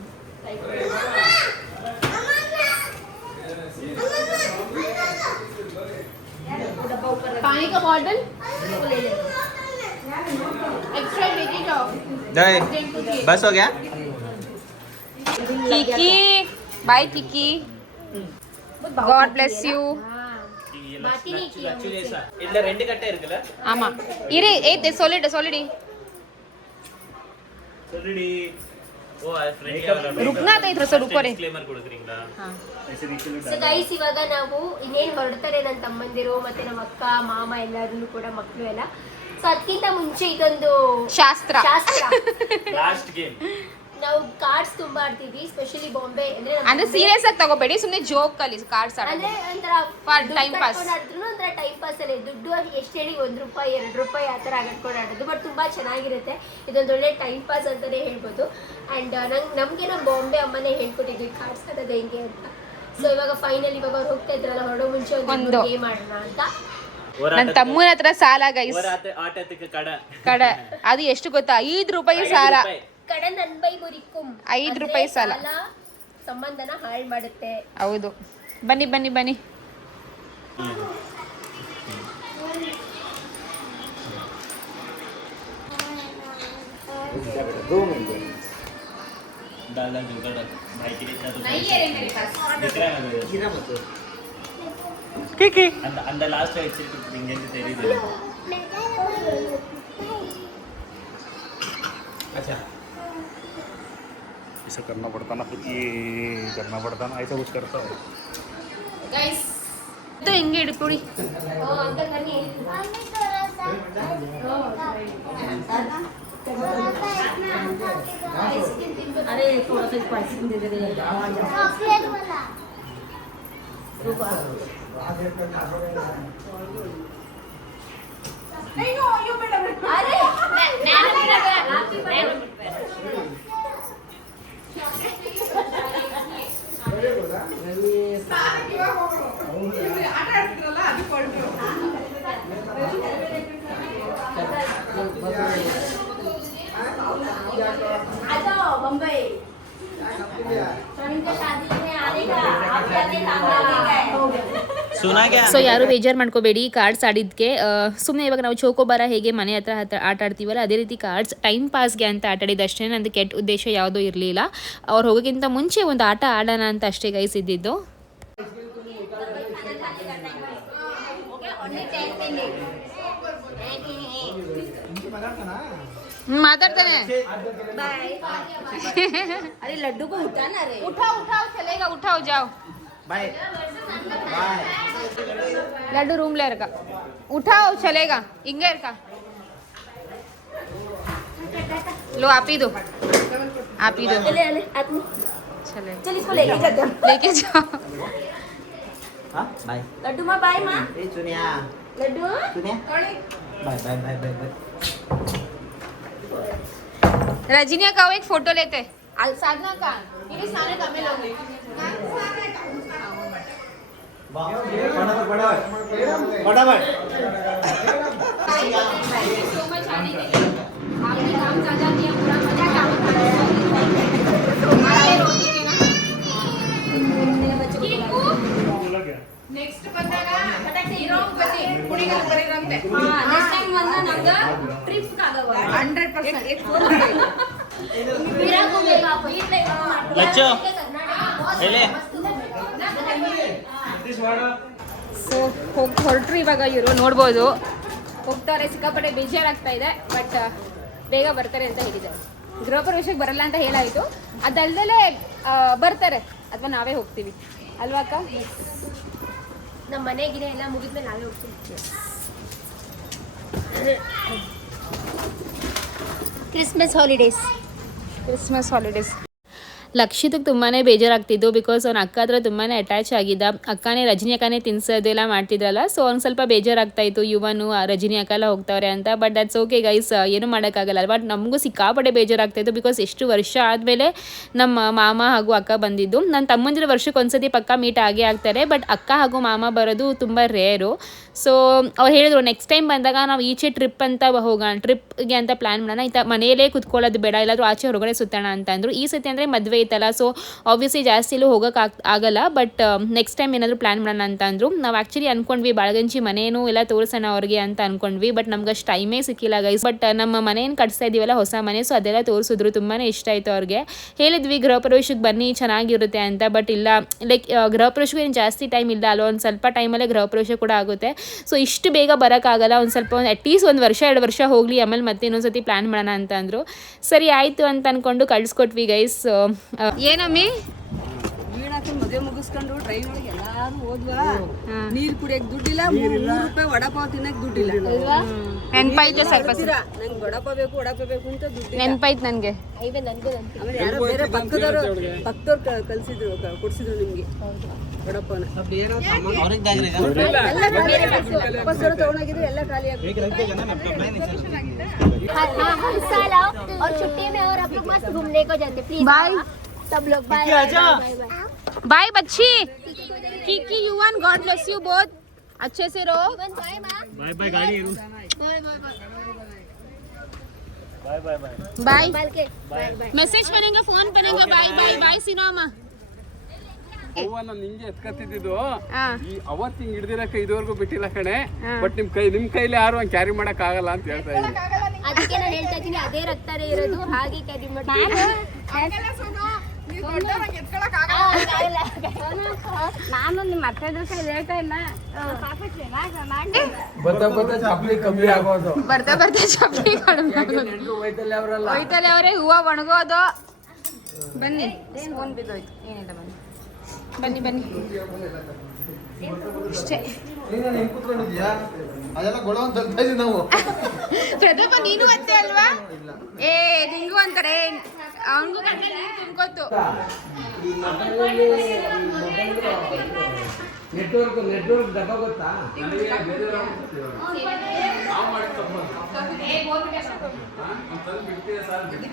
पानी का बॉटल ले ले. एक्स्ट्रा लेके जाओ. Dai. बस हो गया? Kiki, bye Kiki. God bless you. இல்ல ரெண்டு கட்டை இருக்குல ஆமா இரு ஏய் சொல்லிடு சொல்லிடி ಓ ಫ್ರೆಂಡ್ रुकना तो इधर से रुको रे. ಡಿಸ್ಕ್ಲೇಮರ್ ಕೊಡ್ತೀರಾ हां ಸೊ ಗೈಸ್, ಇವಾಗ ನಾವು ಇನ್ನೇನು ಹೊರಡ್ತಾರೆ ನನ್ನ ತಮ್ಮಂದಿರು ಮತ್ತೆ ನಮ್ಮ ಅಕ್ಕ ಮಾಮ ಎಲ್ಲರೂ ಕೂಡ ಮಕ್ಕಳು ಎಲ್ಲ. ಸೊ ಅದಕ್ಕಿಂತ ಮುಂಚೆ ಇದೊಂದು ಶಾಸ್ತ್ರ ಲಾಸ್ಟ್ ಗೇಮ್. ನಾವು ಕಾರ್ಡ್ಸ್ ತುಂಬಾ ಆಡ್ತೀವಿ, ಸ್ಪೆಷಲಿ ಬಾಂಬೆ ಅಂದ್ರೆ ಸೀರಿಯಸ್ ಆಗಿ ತಗೋಬೇಡಿ, ಸುಮ್ಮನೆ ಜೋಕ್ ಅಲ್ಲಿ ಕಾರ್ಡ್ಸ್ ಅಂದ್ರೆ ಒಂಥರ ಟೈಮ್ ಪಾಸ್ ಆಡಿದ್ರು ಒಂಥರ ಟೈಮ್ ಪಾಸ್ ಅಲ್ಲಿ. ದುಡ್ಡು ಎಷ್ಟು ಹೇಳಿ ₹1 ₹2 ಆ ಥರ ಆಡ್ಕೊಂಡು ಆಡೋದು. ಬಟ್ ತುಂಬಾ ಚೆನ್ನಾಗಿರುತ್ತೆ. ಇದೊಂದು ಒಳ್ಳೆ ಟೈಮ್ ಪಾಸ್ ಅಂತಾನೆ ಹೇಳ್ಬೋದು. ಅಂಡ್ ನಮ್ಗೆ ನಮ್ಮ ಬಾಂಬೆ ಅಮ್ಮನೇ ಹೇಳ್ಕೊಟ್ಟಿದ್ವಿ ಕಾರ್ಡ್ಸ್ ಆಡೋದು ಹೆಂಗೆ ಅಂತ. ಸೊ ಇವಾಗ ಫೈನಲ್ ಇವಾಗ ಅವ್ರು ಹೋಗ್ತಾ ಇದ್ರಲ್ಲ, ಹೊರಡೋ ಮುಂಚೆ ಒಂದು ಗೇಮ್ ಆಡೋಣ ಅಂತ. ನನ್ನ ತಮ್ಮನ ಹತ್ರ ಸಾಲ ಗೈಸ್ ಕಡ ಅದು ಎಷ್ಟು ಗೊತ್ತಾ 5 ರೂಪಾಯಿ ಸಾಲ ಕಡೆ ನನ್ ಬೈ ಮುರಿಕುಂ 5 ರೂಪಾಯಿ ಸಾಲ ಸಂಬಂಧನ ಹಾಳು ಮಾಡುತ್ತೆ. ಹೌದು. ಬನ್ನಿ ಬನ್ನಿ ಬನ್ನಿ. அந்த லாஸ்ட் வச்சிருக்கு இங்க இருந்து தெரியுது. अच्छा इसे करना पड़ता ना, फिर ये करना पड़ता ना, ऐसा कुछ करता है ಗೈಸ್ ಇದು ಹಿಂಗೆ ಇಟ್ಕೊಳ್ಳಿ. अरे थोड़ा सा स्पाइसी दे दे रे बम्बई शादी में आनेगा आप सुना क्या? ಸೊ ಯಾರು ಬೇಜಾರು ಮಾಡ್ಕೋಬೇಡಿ ಕಾರ್ಡ್ಸ್ ಆಡಿದ್ದಕ್ಕೆ. ಸುಮ್ಮನೆ ಇವಾಗ ನಾವು ಚೌಕೋಬಾರ ಹೇಗೆ ಮನೆ ಹತ್ರ ಆಟ ಆಡ್ತೀವಲ್ಲ ಅದೇ ರೀತಿ ಕಾರ್ಡ್ಸ್ ಟೈಮ್ ಪಾಸ್ಗೆ ಅಂತ ಆಟ ಆಡಿದ್ದು ಅಷ್ಟೇ. ನಂದು ಕೆಟ್ಟ ಉದ್ದೇಶ ಯಾವುದೂ ಇರಲಿಲ್ಲ. ಅವ್ರು ಹೋಗೋಕ್ಕಿಂತ ಮುಂಚೆ ಒಂದು ಆಟ ಆಡೋಣ ಅಂತ ಅಷ್ಟೇ ಗೈಸ್ ಇದ್ದಿದ್ದು. ಮಾತಾಡ್ತಾನೆ. अरे लड्डू को उठाना रे उठाओ उठाओ चलेगा उठाओ जाओ बाय बाय लड्डू रूम ले रखा उठाओ चलेगा इंगे रखा लो आप ही दो चले चल इसको लेके जाते हैं. लेके जाओ. हां बाय लड्डू माँ बाय माँ ए सुनिया लड्डू Suniya bye bye bye bye bye Rajniya का एक फोटो लेते साधना का ये सारे कमे लोग फटाफट सो मच आने के लिए आपने काम ज्यादा किया पूरा मजा काम नेक्स्ट ಬಂದಾಗ ಇರೋಂಗ್ ಬನ್ನಿ ಕುಡಿಗಳು ಬರಿರಂತೆ ನೆಕ್ಸ್ಟ್ ಟೈಮ್ ಬಂದ ನಮ್ಗೆ ಟ್ರಿಪ್ಸ್ ಕಾಗವ 100% एक फोन मेरा को लेगा वही पे बच्चों ले ಸೊ ಹೊರಟ್ರು ಇವಾಗ ಇವರು ನೋಡ್ಬೋದು ಹೋಗ್ತಾರೆ. ಸಿಕ್ಕಾಪಟ್ಟೆ ಬೇಜಾರಾಗ್ತಾ ಇದೆ ಬಟ್ ಬೇಗ ಬರ್ತಾರೆ ಅಂತ ಹೇಳಿದ್ದಾರೆ. ಗೃಹ ಪ್ರವೇಶಕ್ಕೆ ಬರಲ್ಲ ಅಂತ ಹೇಳಾಯಿತು. ಅದಲ್ದಲೇ ಬರ್ತಾರೆ ಅಥವಾ ನಾವೇ ಹೋಗ್ತೀವಿ ಅಲ್ವಾ ಅಕ್ಕ? ನಮ್ಮ ಮನೆಗಿನ ಎಲ್ಲ ಮುಗಿದ್ಮೇಲೆ ನಾವೇ ಹೋಗ್ತೀವಿ. ಕ್ರಿಸ್ಮಸ್ ಹಾಲಿಡೇಸ್ ಲಕ್ಷಿತಕ್ಕೆ ತುಂಬಾ ಬೇಜಾರಾಗ್ತಿದ್ದು ಬಿಕಾಸ್ ಅವ್ನ ಅಕ್ಕ ಹತ್ರ ತುಂಬಾ ಅಟ್ಯಾಚ್ ಆಗಿದ್ದ. ಅಕ್ಕನೇ ರಜನಿ ಅಕ್ಕನೇ ತಿನ್ಸೋದೆಲ್ಲ ಮಾಡ್ತಿದ್ರಲ್ಲ, ಸೊ ಅವ್ನು ಸ್ವಲ್ಪ ಬೇಜಾರಾಗ್ತಾ ಇತ್ತು ಇವನು ರಜನಿ ಅಕ್ಕ ಎಲ್ಲ ಹೋಗ್ತಾವ್ರೆ ಅಂತ. ಬಟ್ ದಟ್ಸ್ ಓಕೆ ಗೈಸ್, ಏನು ಮಾಡೋಕ್ಕಾಗಲ್ಲ. ಬಟ್ ನಮಗೂ ಸಿಕ್ಕಾಪಟ್ಟೆ ಬೇಜಾರಾಗ್ತಾಯಿತ್ತು ಬಿಕಾಸ್ ಎಷ್ಟು ವರ್ಷ ಆದಮೇಲೆ ನಮ್ಮ ಮಾಮ ಹಾಗೂ ಅಕ್ಕ ಬಂದಿದ್ದು. ನನ್ನ ತಮ್ಮಂದಿರ ವರ್ಷಕ್ಕೆ ಒಂದ್ಸತಿ ಪಕ್ಕ ಮೀಟ್ ಆಗೇ ಆಗ್ತಾರೆ. ಬಟ್ ಅಕ್ಕ ಹಾಗೂ ಮಾಮ ಬರೋದು ತುಂಬ ರೇರು. ಸೊ ಅವ್ರು ಹೇಳಿದ್ರು ನೆಕ್ಸ್ಟ್ ಟೈಮ್ ಬಂದಾಗ ನಾವು ಈಚೆ ಟ್ರಿಪ್ ಅಂತ ಹೋಗೋಣ, ಟ್ರಿಪ್ಗೆ ಅಂತ ಪ್ಲ್ಯಾನ್ ಮಾಡೋಣ. ಇಂಥ ಮನೆಯಲ್ಲೇ ಕುತ್ಕೊಳ್ಳೋದು ಬೇಡ, ಎಲ್ಲಾದರೂ ಆಚೆ ಹೊರಗಡೆ ಸುತ್ತೋಣ ಅಂತ ಅಂದರು. ಈ ಸತಿ ಅಂದರೆ ಮದುವೆ ಐತಲ್ಲ, ಸೊ ಆಬ್ವಿಯಸ್ಲಿ ಜಾಸ್ತಿ ಎಲ್ಲೂ ಹೋಗೋಕೆ ಆಗಲ್ಲ. ಬಟ್ ನೆಕ್ಸ್ಟ್ ಟೈಮ್ ಏನಾದರೂ ಪ್ಲ್ಯಾನ್ ಮಾಡೋಣ ಅಂತ ಅಂದರು. ನಾವು ಆ್ಯಕ್ಚುಲಿ ಅಂದ್ಕೊಂಡ್ವಿ ಬಾಳಗಂಜಿ ಮನೇನೂ ಎಲ್ಲ ತೋರಿಸೋಣ ಅವ್ರಿಗೆ ಅಂತ ಅಂದ್ಕೊಂಡ್ವಿ. ಬಟ್ ನಮ್ಗೆ ಅಷ್ಟು ಟೈಮೇ ಸಿಕ್ಕಿಲ್ಲ ಗೈಸ್. ಬಟ್ ನಮ್ಮ ಮನೇನು ಕಟ್ಸ್ತಾ ಇದ್ದೀವಲ್ಲ ಹೊಸ ಮನೆ, ಸೊ ಅದೆಲ್ಲ ತೋರಿಸಿದ್ರು. ತುಂಬಾ ಇಷ್ಟ ಆಯಿತು ಅವ್ರಿಗೆ. ಹೇಳಿದ್ವಿ ಗೃಹ ಪ್ರವೇಶಕ್ಕೆ ಬನ್ನಿ ಚೆನ್ನಾಗಿರುತ್ತೆ ಅಂತ. ಬಟ್ ಇಲ್ಲ, ಲೈಕ್ ಗೃಹ ಪ್ರವೇಶಕ್ಕೆ ಏನು ಜಾಸ್ತಿ ಟೈಮ್ ಇಲ್ಲ ಅಲ್ಲ, ಒಂದು ಸ್ವಲ್ಪ ಟೈಮಲ್ಲೇ ಗೃಹ ಪ್ರವೇಶ ಕೂಡ ಆಗುತ್ತೆ. ಸೊ ಇಷ್ಟು ಬೇಗ ಬರೋಕ್ಕಾಗಲ್ಲ, ಒಂದು ಸ್ವಲ್ಪ ಅಟ್ಲೀಸ್ಟ್ 1 ವರ್ಷ 2 ವರ್ಷ ಹೋಗಲಿ, ಆಮೇಲೆ ಮತ್ತೆ ಇನ್ನೊಂದ್ಸತಿ ಪ್ಲ್ಯಾನ್ ಮಾಡೋಣ ಅಂತ ಅಂದರು. ಸರಿ ಆಯಿತು ಅಂತ ಅಂದ್ಕೊಂಡು ಕಳಿಸ್ಕೊಟ್ವಿ ಗೈಸ್. ಏನಮ್ಮಿ ವೀಣಾಕನ್ ಮದುವೆ ಮುಗಿಸ್ಕೊಂಡು ಟ್ರೈನ್ ಒಳಗೆ ಎಲ್ಲಾರು ಹೋದ್ವಾ, ನೀರ್ ಕುಡಿಯಕ್ ದುಡ್ಡಿಲ್ಲ, 3 ರೂಪಾಯಿ ವಡಾಪಾವ್ ತಿನ್ನಕ್ ದುಡ್ಡಿಲ್ಲ. ನೆನ್ಪಾಯ್ತು ಸ್ವಲ್ಪ ನಂಗೆ ವಡಾಪಾವ್ ಬೇಕು ವಡಾಪಾವ್ ಬೇಕು ಅಂತ ದುಡ್ಡಿಲ್ಲ. ನೆನ್ಪಾಯ್ತು ನನಗೆ. ಆಮೇಲೆ ಯಾರೋ ಬೇರೆ ಪಕ್ಕದವ್ರು ಕಲ್ಸಿದ್ರು, ಕೊಡ್ಸಿದ್ರು ನಿಮ್ಗೆ ವಡಾಪಾವ್ನ. ಬಸ್ಸವ್ರು ತಗೊಂಡೋಗಿದ್ರು, ಎಲ್ಲ ಖಾಲಿ ಆಗ್ಬಿಟ್ಟು. हर साल आओ और छुट्टी में और आप लोग मस्त घूमने को जाते. प्लीज बाय सब लोग बाय बाय बच्ची. Kiki, you and God bless you both. अच्छे से रहो. बाय बाय गाड़ी इरू बाय बाय बाय बाय. ಬಾಯ್ ಮೆಸೇಜ್ ಬನ್ನೇಂಗ ಫೋನ್ ಬನ್ನೇಂಗ ಬಾಯ್ ಬಾಯ್ ಬಾಯ್ ಸಿನೋಮ. ಹೂವನ್ನ ನಿಂಗೆ ಎತ್ಕತ್ತಿದ್ದು ಹಾ ಈ ಅವತ್ತು ಹಿಂಗ್ ಹಿಡ್ದಿರಕ್ಕೆ ಇದುವರೆಗೂ ಬಿಟ್ಟಿಲ್ಲ ಕಣೆ. ಬಟ್ ನಿಮ್ ಕೈಲಿ ಯಾರು ಹಂಗ್ ಕ್ಯಾರಿ ಮಾಡಕ್ ಆಗಲ್ಲ ಅಂತ ಹೇಳ್ತಾ ಇದ್ದೀನಿ. ಅದಕ್ಕೆ ನಾನು ಹೇಳ್ತಾ ಇದ್ದೀನಿ ಅದೇ ರಕ್ತನೇ ಇರೋದು ಹಾಗೆ ಕ್ಯಾರಿ ಮಾಡಿ ನಾನು ನಿಮ್ಮ ಅತ್ತೆ ಕೈಲಿ ಹೇಳ್ತಾ ಇಲ್ಲ ಬತ್ತ ಚಾಪ್ಲಿ ಕಮ್ಮಿ ಆಗೋದು. ಬರ್ತಾ ಬರ್ತಾ ಚಪ್ಪಲಿ ಕಡಿಮೆ ಆಗೋದು. ಹೋಯ್ತಲ್ಲ ಅವರೇ ಹೂವ ಒಣಗೋದು. ಬನ್ನಿ ಸ್ಪೂನ್ ಬಿದ್ದೋಯ್ತು. ಏನಿಲ್ಲ ಬನ್ನಿ ಬನ್ನಿ ಅಷ್ಟೇ. ನೀನು ಹೆಂಗ್ ಕೂತ್ಕೊಂಡಿದ್ಯಾ? ಅದೆಲ್ಲ ಗೊಳ ಅಂತ ಹೇಳ್ತಾ ಇದೀವಿ ನಾವು. ಪ್ರದೀಪ ನೀನು ಅತ್ತೆ ಅಲ್ವಾ? ಏ ನಿಂಗೂ ಅಂತಾರೆ ಅವನಿಗೂ ಕಣ್ಣೆ ನೀರು ತುಂಬ್ಕೋತು. ಈ ಮೊಬೈಲಲ್ಲಿ ನೆಟ್ವರ್ಕ್ ಡಬ್ಬ ಗೊತ್ತಾ?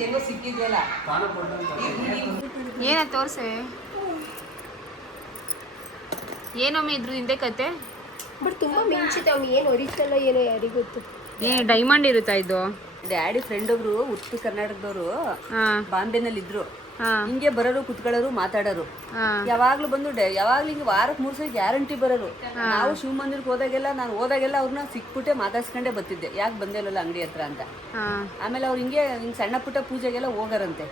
ಹೆಂಗೋ ಸಿಕ್ಕಿದ್ಯಲ್ಲ. ಏನ ತೋರ್ಸೆ ಏನೊಮ್ಮೆ ಇದ್ರ ಹಿಂದೆ ಕತೆ. ಬಟ್ ತುಂಬಾ ಮಿಂಚಿದೆ ಅವ್ನು ಏನು ಒರಿಜಿನಲ್ ಏನೋ ಯಾರಿಗೂ ಗೊತ್ತು. ಏನು ಡೈಮಂಡ್ ಇರುತ್ತಾ ಇದು? ಡ್ಯಾಡಿ ಫ್ರೆಂಡ್ ಒಬ್ರು ಉತ್ತರ ಕರ್ನಾಟಕದವರು ಹಾ ಬಾಂಬೆನಲ್ಲಿ ಇದ್ರು. ಹಾ ಹಿಂಗೆ ಬರೋರು ಕುತ್ಕೊಳ್ಳೋರು ಮಾತಾಡೋರು. ಹಾ ಯಾವಾಗ್ಲೂ ಬಂದು ಯಾವಾಗ್ಲೂ ಹಿಂಗೆ ವಾರಕ್ಕೆ 3 ಸಲ ಗ್ಯಾರಂಟಿ ಬರೋರು. ನಾವು ಶಿವ ಮಂದಿರಕ್ಕೆ ಹೋದಾಗೆಲ್ಲ ನಾನು ಹೋದಾಗೆಲ್ಲ ಅವ್ರನ್ನ ಸಿಕ್ಬಿಟ್ಟೆ ಮಾತಾಡ್ಸ್ಕೊಂಡೇ ಬರ್ತಿದ್ದೆ, ಯಾಕೆ ಬಂದಿಲ್ಲಲ್ಲ ಅಂಗಡಿ ಹತ್ರ ಅಂತ. ಆಮೇಲೆ ಅವ್ರು ಹಿಂಗೆ ಸಣ್ಣ ಪುಟ್ಟ ಪೂಜೆಗೆಲ್ಲ ಹೋಗಾರಂತೆ.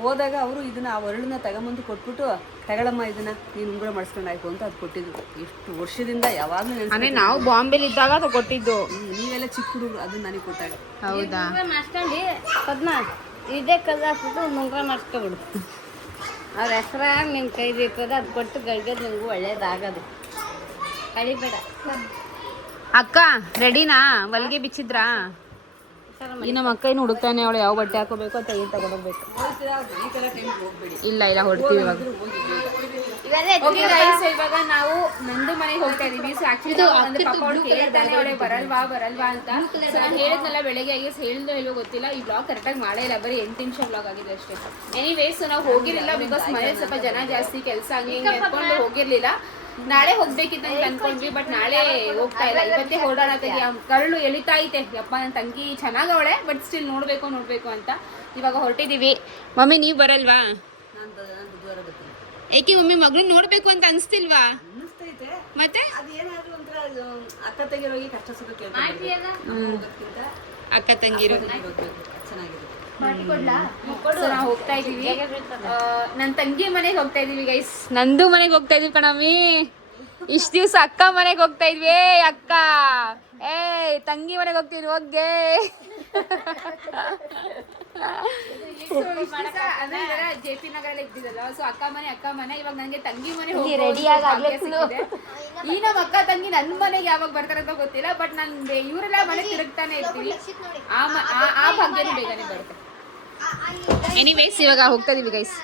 ಹೋದಾಗ ಅವರು ಇದನ್ನ ಆ ಒರಳನ್ನ ತಗೊಂಬಂದು ಕೊಟ್ಬಿಟ್ಟು, ತಗೊಳಮ್ಮ ಇದನ್ನ ನೀನು ಉಂಗುರ ಮಾಡಿಸ್ಕೊಂಡಾಯ್ತು ಅಂತ ಅದು ಕೊಟ್ಟಿದ್ರು. ಎಷ್ಟು ವರ್ಷದಿಂದ ಯಾವಾಗ್ಲೂ ಅಂದ್ರೆ ನಾವು ಬಾಂಬೆಲಿ ಇದ್ದಾಗ ಅದು ಕೊಟ್ಟಿದ್ದು. ನೀವೆಲ್ಲ ಚಿಕ್ಕ ಹುಡುಗರು ಅದನ್ನ ನನಗೆ ಕೊಟ್ಟಾಗ. ಹೌದಾ? ಮಾಡ್ಕೊಂಡು ಪದ್ಮ ಇದೇ ಕಲ್ಲು ಹಾಕ್ಬಿಟ್ಟು ಮುಂಗ್ರ ಮಾಡಿಸ್ಕೊಬಿಡು. ಅವ್ರ ಹೆಸ್ರಾಗ ನಿನ್ನ ಕೈಲಿ ಇರ್ತದೆ, ಅದು ಕೊಟ್ಟು ಗಳ್ಗೆದು ನಿಂಗೂ ಒಳ್ಳೇದಾಗದು. ಕಳಿಬೇಡ. ಅಕ್ಕ ರೆಡಿನಾ? ಹೊಲಿಗೆ ಬಿಚ್ಚಿದ್ರಾ? ಈ ನಮ್ಮ ಅಕ್ಕ ಇನ್ನು ಹುಡುಕ್ತಾನೆ ಅವಳು ಯಾವ ಬಟ್ಟೆ ಹಾಕೋಬೇಕು ಅಂತ ಏನು ತಗೊಂಡೋಗ್ಬೇಕು. ಇಲ್ಲ ಇಲ್ಲ ಹೊಡ್ತೀವಿ ಇವಾಗ. ಓಕೆ ಗೈಸ್, ಇವಾಗ ನಾವು ನಂದು ಮನೆಗೆ ಹೋಗ್ತಾ ಇದೀವಿ. ಸೊ ಆಕ್ಚುಲಿ ಪಾಪ ಅವಳು ಕೇಳ್ತಾನೆ ಅವಳೆ ಬರಲ್ವಾ ಅಂತ. ಸೊ ನಾನು ಹೇಳಿದ್ನಲ್ಲ ಬೆಳಗ್ಗೆ ಹೇಳಿದ್ನೋ ಇಲ್ವೋ ಗೊತ್ತಿಲ್ಲ. ಈ ಬ್ಲಾಗ್ ಕರೆಕ್ಟಾಗಿ ಮಾಡೇ ಇಲ್ಲ, ಬರೀ 8 ನಿಮಿಷ ಬ್ಲಾಗ್ ಆಗಿದೆ ಅಷ್ಟೇ. ಎನಿವೇಸ್ ನಾವು ಹೋಗಿರಲಿಲ್ಲ, ಬಿಕಾಸ್ ಮನೇಲಿ ಸ್ವಲ್ಪ ಜನ ಜಾಸ್ತಿ, ಕೆಲಸ ಹಂಗೆ ಹಿಂಗೆ ಎತ್ಕೊಂಡು ಹೋಗಿರ್ಲಿಲ್ಲ. ನಾಳೆ ಹೋಗ್ಬೇಕಿತ್ತು ಅಂತ ಅನ್ಕೊಂಡ್ವಿ, ಬಟ್ ನಾಳೆ ಹೋಗ್ತಾ ಇಲ್ಲ. ಇವತ್ತೇ ಹೊರಡೋಣ ತೆಗಿ. ಕರಳು ಎಳಿತಾ ಐತೆ ಯಪ್ಪ, ನನ್ನ ತಂಗಿ ಚೆನ್ನಾಗವಳೆ, ಬಟ್ ಸ್ಟಿಲ್ ನೋಡ್ಬೇಕು ಅಂತ ಇವಾಗ ಹೊರಟಿದೀವಿ. ಮಮ್ಮಿ ನೀವು ಬರಲ್ವಾ? ಏಕೆ ಮಮ್ಮಿ ಮಗಳನ್ನ ನೋಡ್ಬೇಕು ಅಂತ ಅನ್ಸ್ತಿಲ್ವಾ? ಮತ್ತೆ ಅದೇನಾದ್ರೂ ಒಂಥರ ಅಕ್ಕ ತಂಗಿರೋಗಿ ಕಷ್ಟ ಸುಖ ಕೇಳ್ತಾರೆ. ಅಕ್ಕ ತಂಗಿರು ಚೆನ್ನಾಗಿರುತ್ತೆ. ನಾವು ಹೋಗ್ತಾ ಇದೀವಿ. ನನ್ನ ತಂಗಿ ಮನೆಗೆ ಹೋಗ್ತಾ ಇದೀವಿ ಗೈಸ್. ನಂದು ಮನೆಗೆ ಹೋಗ್ತಾ ಇದೀವಿ ಕಣಮ್ಮಿ. ಇಷ್ಟ ದಿವ್ಸ ಅಕ್ಕ ಮನೆಗೆ ಹೋಗ್ತಾ ಇದ್ವಿ. ಅಕ್ಕ ತಂಗಿ ಮನೆಗೆ ಹೋಗ್ತಿದ್ವಿ. ಹೋಗ್ಗೆ JP ನಗರಲ್ಲಿ ಇದ್ದಿದ್ದಲ್ಲ. ಸೊ ಅಕ್ಕ ಮನೆ ಇವಾಗ ನನಗೆ ತಂಗಿ ಮನೆ ಈ ನಮ್ಮ ಅಕ್ಕ ತಂಗಿ ನನ್ನ ಮನೆಗೆ ಯಾವಾಗ ಬರ್ತಾರೆ ಅಂತ ಗೊತ್ತಿಲ್ಲ, ಬಟ್ ನಾನು ಇವರೆಲ್ಲ ಮನೆ ತಿರುಗ್ತಾನೆ ಇರ್ತೀವಿ. ಆ ಭಾಗ್ಯನೂ ಬೇಗನೆ ಬರುತ್ತೆ. ಎನಿವೇಸ್ ಇವಾಗ ಹೋಗ್ತಾ ಇದೀವಿ ಗೈಸ್.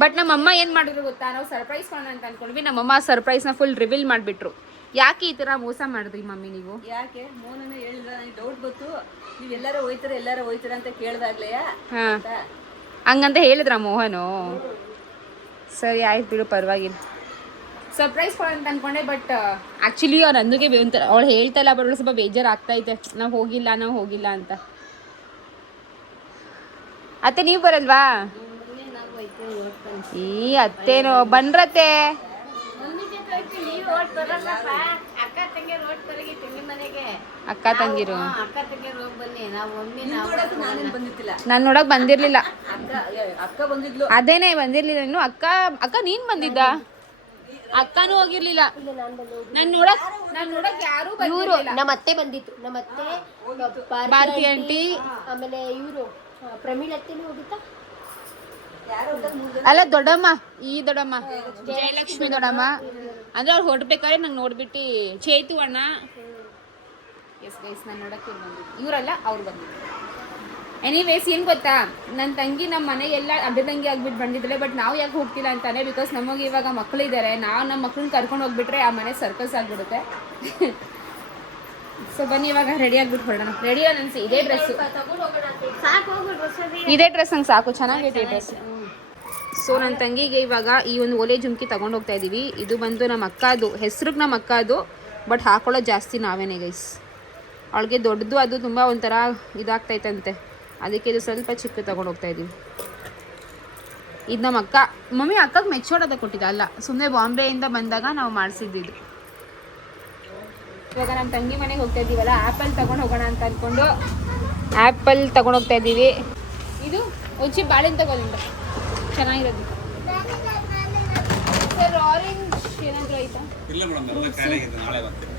ಬಟ್ ನಮ್ಮಮ್ಮ ಏನು ಮಾಡಿದ್ರು ಗೊತ್ತಾ, ನಾವು ಸರ್ಪ್ರೈಸ್ ಮಾಡೋಣ ಅಂತ ಅನ್ಕೊಂಡ್ವಿ. ನಮ್ಮಮ್ಮ ಸರ್ಪ್ರೈಸ್ನ ಫುಲ್ ರಿವೀಲ್ ಮಾಡಿಬಿಟ್ರು. ಯಾಕೆ ಈ ಥರ ಮೋಸ ಮಾಡಿದ್ರಿ ಮಮ್ಮಿ ನೀವು? ಯಾಕೆ ಮೋನನ ಹೇಳಿದ್ರ, ನನಗೆ ಡೌಟ್ ಬಂತು. ನೀವು ಎಲ್ಲಾರು ಹೋಯ್ತಾರ ಅಂತ ಕೇಳ್ದಾಗ್ಲೇ ಹಂಗಂತ ಹೇಳಿದ್ರ ಮೋಹನು? ಸರಿ ಆಯ್ತು ಬಿಡು, ಪರವಾಗಿಲ್ಲ. ಸರ್ಪ್ರೈಸ್ ಕೊಡೋಣ ಅಂತ ಅನ್ಕೊಂಡೆ, ಬಟ್ ಆ್ಯಕ್ಚುಲಿ ಅವ್ರು ಅಂದುಗೆ ಒಂಥರ ಅವಳು ಹೇಳ್ತಾ ಇಲ್ಲ, ಬರೋಳು ಸ್ವಲ್ಪ ಬೇಜಾರು ಆಗ್ತೈತೆ. ನಾವು ಹೋಗಿಲ್ಲ ಅಂತ. ಅತ್ತೆ ನೀವು ಬರಲ್ವಾ? ಈ ಅತ್ತೇನೋ ಬನ್ರತ್ತೆ. ಅಕ್ಕ ತಂಗಿರು ನಾನು ನೋಡಕ್ ಬಂದಿರ್ಲಿಲ್ಲ. ಅಕ್ಕ ಬಂದಿದ್ಲು. ಅದೇನೆ ಬಂದಿರ್ಲಿಲ್ಲ ಇನ್ನು. ಅಕ್ಕ ನೀನ್ ಬಂದಿದ್ದ? ಅಕ್ಕನೂ ಹೋಗಿರ್ಲಿಲ್ಲ. ನಾನು ನೋಡಕ್ ಯಾರು ಇವರು ನಮ್ಮ ಅತ್ತೆ ಬಂದಿತ್ತು. ನಮ್ಮ ಅತ್ತೆ, ಭಾರತಿ ಆಂಟಿ, ಆಮೇಲೆ ಇವರು ಪ್ರಮೀಳ್ ಅತ್ತೆನೂ ಹೋಗುತ್ತಾ. ಅಲ್ಲ ದೊಡ್ಡಮ್ಮ, ಈ ದೊಡ್ಡಮ್ಮ ಜಯಲಕ್ಷ್ಮಿ ದೊಡ್ಡಮ್ಮ. ಅಂದ್ರೆ ಅವ್ರು ಹೊರಡ್ಬೇಕಾದ್ರೆ ನಂಗೆ ನೋಡ್ಬಿಟ್ಟು ಚೇತು ಅಣ್ಣ. ಎಸ್ ಗೈಸ್, ನಾನು ನೋಡಕ್ಕೆ ಬಂದಿದ್ದು ಇವರಲ್ಲ, ಅವ್ರು ಬಂದಿದ್ದು. ಎನಿವೇಸ್ ಏನು ಗೊತ್ತಾ, ನನ್ನ ತಂಗಿ ನಮ್ಮ ಮನೆಗೆಲ್ಲ ಅಡ್ಡದಂಗಿ ಆಗ್ಬಿಟ್ಟು ಬಂದಿದ್ದಾಳೆ. ಬಟ್ ನಾವು ಯಾಕೆ ಹೋಗ್ತಿಲ್ಲ ಅಂತಾನೆ, ಬಿಕಾಸ್ ನಮಗೆ ಇವಾಗ ಮಕ್ಕಳಿದ್ದಾರೆ. ನಾವು ನಮ್ಮ ಮಕ್ಕಳನ್ನ ಕರ್ಕೊಂಡು ಹೋಗ್ಬಿಟ್ರೆ ಆ ಮನೆ ಸರ್ಕಸ್ ಆಗಿಬಿಡುತ್ತೆ. ಸೊ ಬನ್ನಿ ಇವಾಗ ರೆಡಿ ಆಗ್ಬಿಟ್ಟು ಹೊರಡೋಣ. ರೆಡಿ ಅನ್ಸಿ ಇದೇ ಡ್ರೆಸ್ಸು, ಇದೇ ಡ್ರೆಸ್ ನಂಗೆ ಸಾಕು, ಚೆನ್ನಾಗೈತೆ ಈ ಡ್ರೆಸ್. ಸೊ ನನ್ನ ತಂಗಿಗೆ ಇವಾಗ ಈ ಒಂದು ಓಲೆ ಜುಮ್ಕಿ ತಗೊಂಡು ಹೋಗ್ತಾ ಇದ್ದೀವಿ. ಇದು ಬಂದು ನಮ್ಮ ಅಕ್ಕದು, ಹೆಸ್ರಿಗೆ ನಮ್ಮ ಅಕ್ಕದು, ಬಟ್ ಹಾಕೊಳ್ಳೋದು ಜಾಸ್ತಿ ನಾವೇನೇ ಗೈಸ್. ಅವಳಿಗೆ ದೊಡ್ಡದು ಅದು ತುಂಬ ಒಂಥರ ಇದಾಗ್ತೈತಂತೆ, ಅದಕ್ಕೆ ಇದು ಸ್ವಲ್ಪ ಚಿಕ್ಕ ತೊಗೊಂಡು ಹೋಗ್ತಾ ಇದ್ದೀವಿ. ಇದು ನಮ್ಮ ಅಕ್ಕ ಮಮ್ಮಿ ಅಕ್ಕಗೆ ಮೆಚ್ಚೋಡೋದ ಕೊಟ್ಟಿದ್ದ, ಅಲ್ಲ ಸುಮ್ಮನೆ ಬಾಂಬೆಯಿಂದ ಬಂದಾಗ ನಾವು ಮಾಡಿಸಿದ್ದು. ಇವಾಗ ನಮ್ಮ ತಂಗಿ ಮನೆಗೆ ಹೋಗ್ತಾ ಇದ್ದೀವಲ್ಲ, ಆ್ಯಪಲ್ ತೊಗೊಂಡು ಹೋಗೋಣ ಅಂತ ಅಂದ್ಕೊಂಡು ಆ್ಯಪಲ್ ತೊಗೊಂಡು ಹೋಗ್ತಾ ಇದ್ದೀವಿ. ಇದು ಒಂಚಿ ಬಾಳೆಹಣ್ಣು ತಗೊಳ್ಳಿಂದ ಚೆನ್ನಾಗಿರೋದು ಸರ್. ಆರೆಂಜ್ ಏನಾದರೂ ಆಯ್ತಾ? ಇಲ್ಲ ಮೇಡಮ್, ಎಲ್ಲ ಖಾಲಿ ಆಗಿದೆ, ನಾಳೆ ಬರ್ತೀನಿ.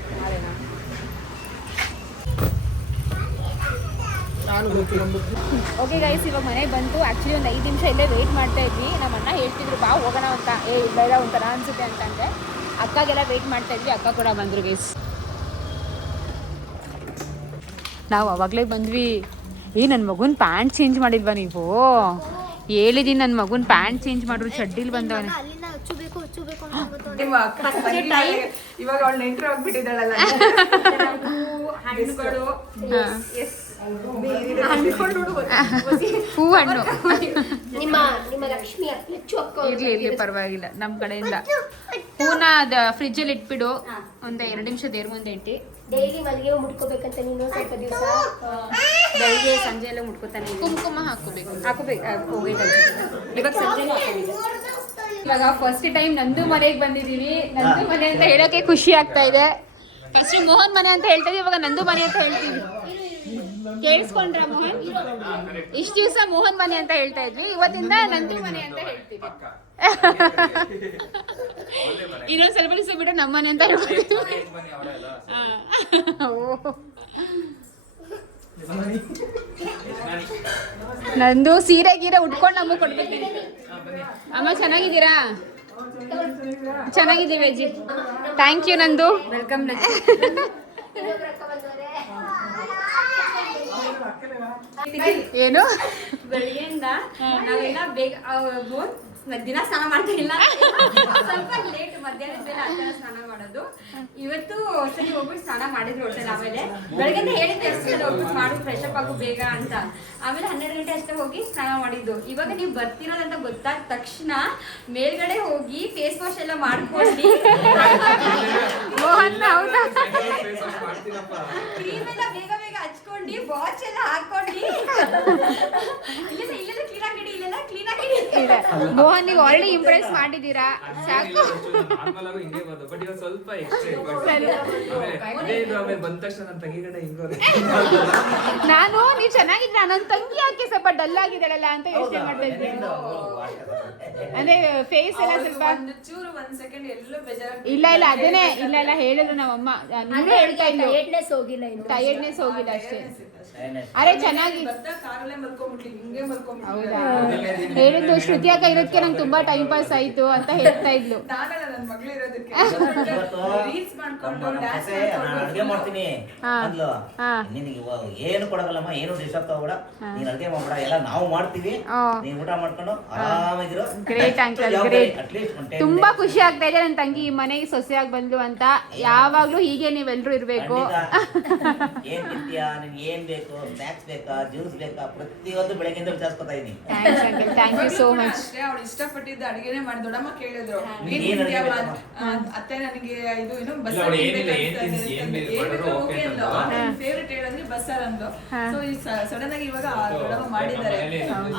ಓಕೆ ಗೈಸ್, ಇವಾಗ ಮನೆಗೆ ಬಂತು. ಆ್ಯಕ್ಚುಲಿ ಒಂದು 5 ನಿಮಿಷ ಇಲ್ಲೇ ವೆಯ್ಟ್ ಮಾಡ್ತಾ ಇದ್ವಿ. ನಮ್ಮ ಅಣ್ಣ ಹೇಳ್ತಿದ್ರು ಬಾ ಹೋಗೋಣ ಅಂತ, ಇಲ್ಲ ಒಂಥರ ಅನಿಸುತ್ತೆ ಅಂತಂದರೆ ಅಕ್ಕಗೆಲ್ಲ ವೆಯ್ಟ್ ಮಾಡ್ತಾ ಇದ್ವಿ. ಅಕ್ಕ ಕೂಡ ಬಂದರು ಗೈಸ್. ನಾವು ಅವಾಗಲೇ ಬಂದ್ವಿ. ನನ್ನ ಮಗುನ ಪ್ಯಾಂಟ್ ಚೇಂಜ್ ಮಾಡಿಲ್ವಾ ನೀವು? ಹೇಳಿದೀನಿ ನನ್ನ ಮಗುನ ಪ್ಯಾಂಟ್ ಚೇಂಜ್ ಮಾಡಿದ್ರು, ಚಡ್ಡಿಲಿ ಬಂದವನೇ. ಇವಾಗ ಅವಳು ನೆಂಟ್ರು ಹೋಗ್ಬಿಟ್ಟಿದ್ದಾಳಲ್ಲ. ಹೂ ಹಣ್ಣು ನಿಮ್ಮ ಲಕ್ಷ್ಮಿ ಇರ್ಲಿ ಪರವಾಗಿಲ್ಲ. ನಮ್ಮ ಕಡೆಯಿಂದ ಹೂನ ಫ್ರಿಜ್ಜಲ್ಲಿ ಇಟ್ಬಿಡು, ಒಂದು 2 ನಿಮಿಷ ದೇವ್ರ ಮುಂದೆ ಇಟ್ಟು. ಡೈಲಿ ಮಲ್ಲಿಗೆ ಮುಟ್ಕೋಬೇಕಂತ ನೀನು ಸ್ವಲ್ಪ ದಿವಸ ಬೆಳಿಗ್ಗೆ ಸಂಜೆ ಎಲ್ಲ ಮುಟ್ಕೋತಾನೆ. ಕುಂಕುಮ ಹಾಕೋಬೇಕು ಇವಾಗ ಸಂಜೆ ಹಾಕೋಬೇಕು. ಇವಾಗ ಫಸ್ಟ್ ಟೈಮ್ ನಂದು ಮನೆಗೆ ಬಂದಿದ್ದೀವಿ. ನಂದು ಮನೆ ಅಂತ ಹೇಳೋಕೆ ಖುಷಿ ಆಗ್ತಾ ಇದೆ. ಫಸ್ಟ್ ಮೋಹನ್ ಮನೆ ಅಂತ ಹೇಳ್ತಾ ಇದೀವಿ, ಇವಾಗ ನಂದು ಮನೆ ಅಂತ ಹೇಳ್ತೀವಿ. ಕೇಳಿಸ್ಕೊಂಡ್ರ ಮೋಹನ್? ಇಷ್ಟು ದಿವಸ ಮೋಹನ್ ಮನೆ ಅಂತ ಹೇಳ್ತಾ ಇದ್ವಿ, ಇವತ್ತಿಂದ ನಂದು ಮನೆ ಅಂತ ಹೇಳ್ತೀವಿ. ಇನ್ನೊಂದು ಸ್ವಲ್ಪ ದಿವಸ ಬಿಟ್ಟು ನಮ್ಮ ಮನೆ ಅಂತ ಹೇಳ್ತೀವಿ. ನಂದು ಸೀರೆ ಗೀರೆ ಉಟ್ಕೊಂಡು ನಮಗೆ ಕೊಡ್ಬೇಕು. ಅಮ್ಮ ಚೆನ್ನಾಗಿದ್ದೀರಾ? ಚೆನ್ನಾಗಿದ್ದೀವಿ ಅಜ್ಜಿ. ಥ್ಯಾಂಕ್ ಯು ನಂದು. ವೆಲ್ಕಮ್. ಏನು ಬೆಳಿಗ್ಗೆಯಿಂದ ನಾವೆಲ್ಲ ಬೇಗ ದಿನ ಸ್ನಾನ ಮಾಡ್ತಾ ಇಲ್ಲ, ಸ್ವಲ್ಪ ಲೇಟ್ ಮಧ್ಯಾಹ್ನದ ಮೇಲೆ ಆ ಥರ ಸ್ನಾನ ಮಾಡೋದು. ಇವತ್ತು ಸರಿ ಹೋಗ್ಬಿಟ್ಟು ಸ್ನಾನ ಮಾಡಿದ್ರು ಹೋಟೆಲ್. ಆಮೇಲೆ ಬೆಳಗ್ಗೆ ಹೇಳಿದ್ದೆ ಎಷ್ಟು ಹೋಗ್ಬಿಟ್ಟು ಮಾಡು, ಫ್ರೆಶ್ ಅಪ್ ಆಗು ಬೇಗ ಅಂತ. ಆಮೇಲೆ 12 ಗಂಟೆ ಅಷ್ಟೇ ಹೋಗಿ ಸ್ನಾನ ಮಾಡಿದ್ದು. ಇವಾಗ ನೀವು ಬರ್ತಿರೋದಂತ ಗೊತ್ತಾದ ತಕ್ಷಣ ಮೇಲ್ಗಡೆ ಹೋಗಿ ಫೇಸ್ ವಾಶ್ ಎಲ್ಲ ಮಾಡ್ಕೊಂಡು ಮೋಹನ್ ಹೌದಾ ಕ್ರೀಮ್ ಎಲ್ಲ ಬೇಗ ಬೇಗ ಹಚ್ಕೊಂಡು ವಾಚ್ ಎಲ್ಲ ಹಾಕೊಂಡು ಇಲ್ಲೆಲ್ಲ ಕ್ಲೀನ್ ಆಗಿಡಿ, ಇಲ್ಲೆಲ್ಲ ಕ್ಲೀನ್ ಆಗಿಡಿ. ಮೋಹನ್ ನೀವು ಆಲ್ರೆಡಿ ಇಂಪ್ರೆಸ್ ಮಾಡಿದ್ದೀರಾ, ಸಾಕು. ನಾನು ನೀವು ಚೆನ್ನಾಗಿದ್ರ, ನನ್ನ ತಂಗಿ ಯಾಕೆ ಸ್ವಲ್ಪ ಡಲ್ ಆಗಿದ್ದಾಳಲ್ಲ ಅಂತ ಯೋಚನೆ ಮಾಡ್ತಾ ಇದ್ದೀನಿ. ಅಂದ್ರೆ ಫೇಸ್ ಎಲ್ಲ ಸ್ವಲ್ಪ ಇಲ್ಲ ಅದನ್ನೇ ಇಲ್ಲ ಹೇಳಿದ್ರು ನಮ್ಮಮ್ಮ. ನೀವೇ ಹೇಳ್ತಾ ಇದ್ರು ಟೈರ್ಡ್ನೆಸ್ ಹೋಗಿಲ್ಲ ಅಷ್ಟೇ. ಅರೆ ಚೆನ್ನಾಗಿ ಹೌದಾ ಹೇಳಿದ್ದು. ಶ್ರುತಿ ಅಕ್ಕ ಇರೋದಕ್ಕೆ ನಂಗೆ ತುಂಬಾ ಟೈಮ್ ಪಾಸ್ ಆಯ್ತು ಅಂತ ಹೇಳ್ತಾ ಇದ್ಲು. ಅಡ್ಗೆ ಮಾಡ್ತೀನಿ ಅಂದ್ಲು. ನಿನಗೆ ಏನು ಕೊಡಗಲ್ಲಮ್ಮ, ಏನು ಡಿಸ್ಟರ್ಬ್ ತಗೋಬೇಡ, ನೀನ್ ಅಡ್ಗೆ ಮಾಡ್ಬೇಡ, ಎಲ್ಲ ನಾವು ಮಾಡ್ತೀವಿ, ನೀನ್ ಊಟ ಮಾಡ್ಕೊಂಡು ಆರಾಮಾಗಿರು. Great uncle, great. ತುಂಬಾ ಖುಷಿ ಆಗ್ತಾ ಇದೆ ನನ್ನ ತಂಗಿ ಈ ಮನೆಗೆ ಸೊಸೆಯಾಗಿ ಬಂದ್ಲು ಅಂತ. ಯಾವಾಗ್ಲೂ ಹೀಗೆ ನೀವೆಲ್ರೂ ಇರ್ಬೇಕು. ಏನ್ ತಿಂತೀಯಾ, ನಿನ್ಗೆ ಏನ್ ಬೇಕು, ಸ್ನಾಕ್ಸ್ ಬೇಕಾ, ಜ್ಯೂಸ್ ಬೇಕಾ, ಪ್ರತಿಯೊಂದು ಬೆಳಗ್ಗೆಯಿಂದ ವಿಚಾರಿಸ್ಕೊತಾ ಇದೀನಿ. Thank you so much. ಅವಳು ಇಷ್ಟಪಟ್ಟಿದ್ದು ಅಡಿಗೆನೆ ಮಾಡಿ. ದೊಡ್ಡಮ್ಮ ಕೇಳಿದ್ರು, ಅತ್ತೆ ನನಗೆ ಇದು ಏನು ಬಸ್ಸಾರ್ ಫೇವ್ರೆಟ್ ಹೇಳಂದ್ರೆ ಬಸ್ಸಾರ್ ಅಂದು. ಸೊ ಸಡನ್ ಆಗಿ ಇವಾಗ ದೊಡ್ಡಮ್ಮ ಮಾಡಿದ್ದಾರೆ.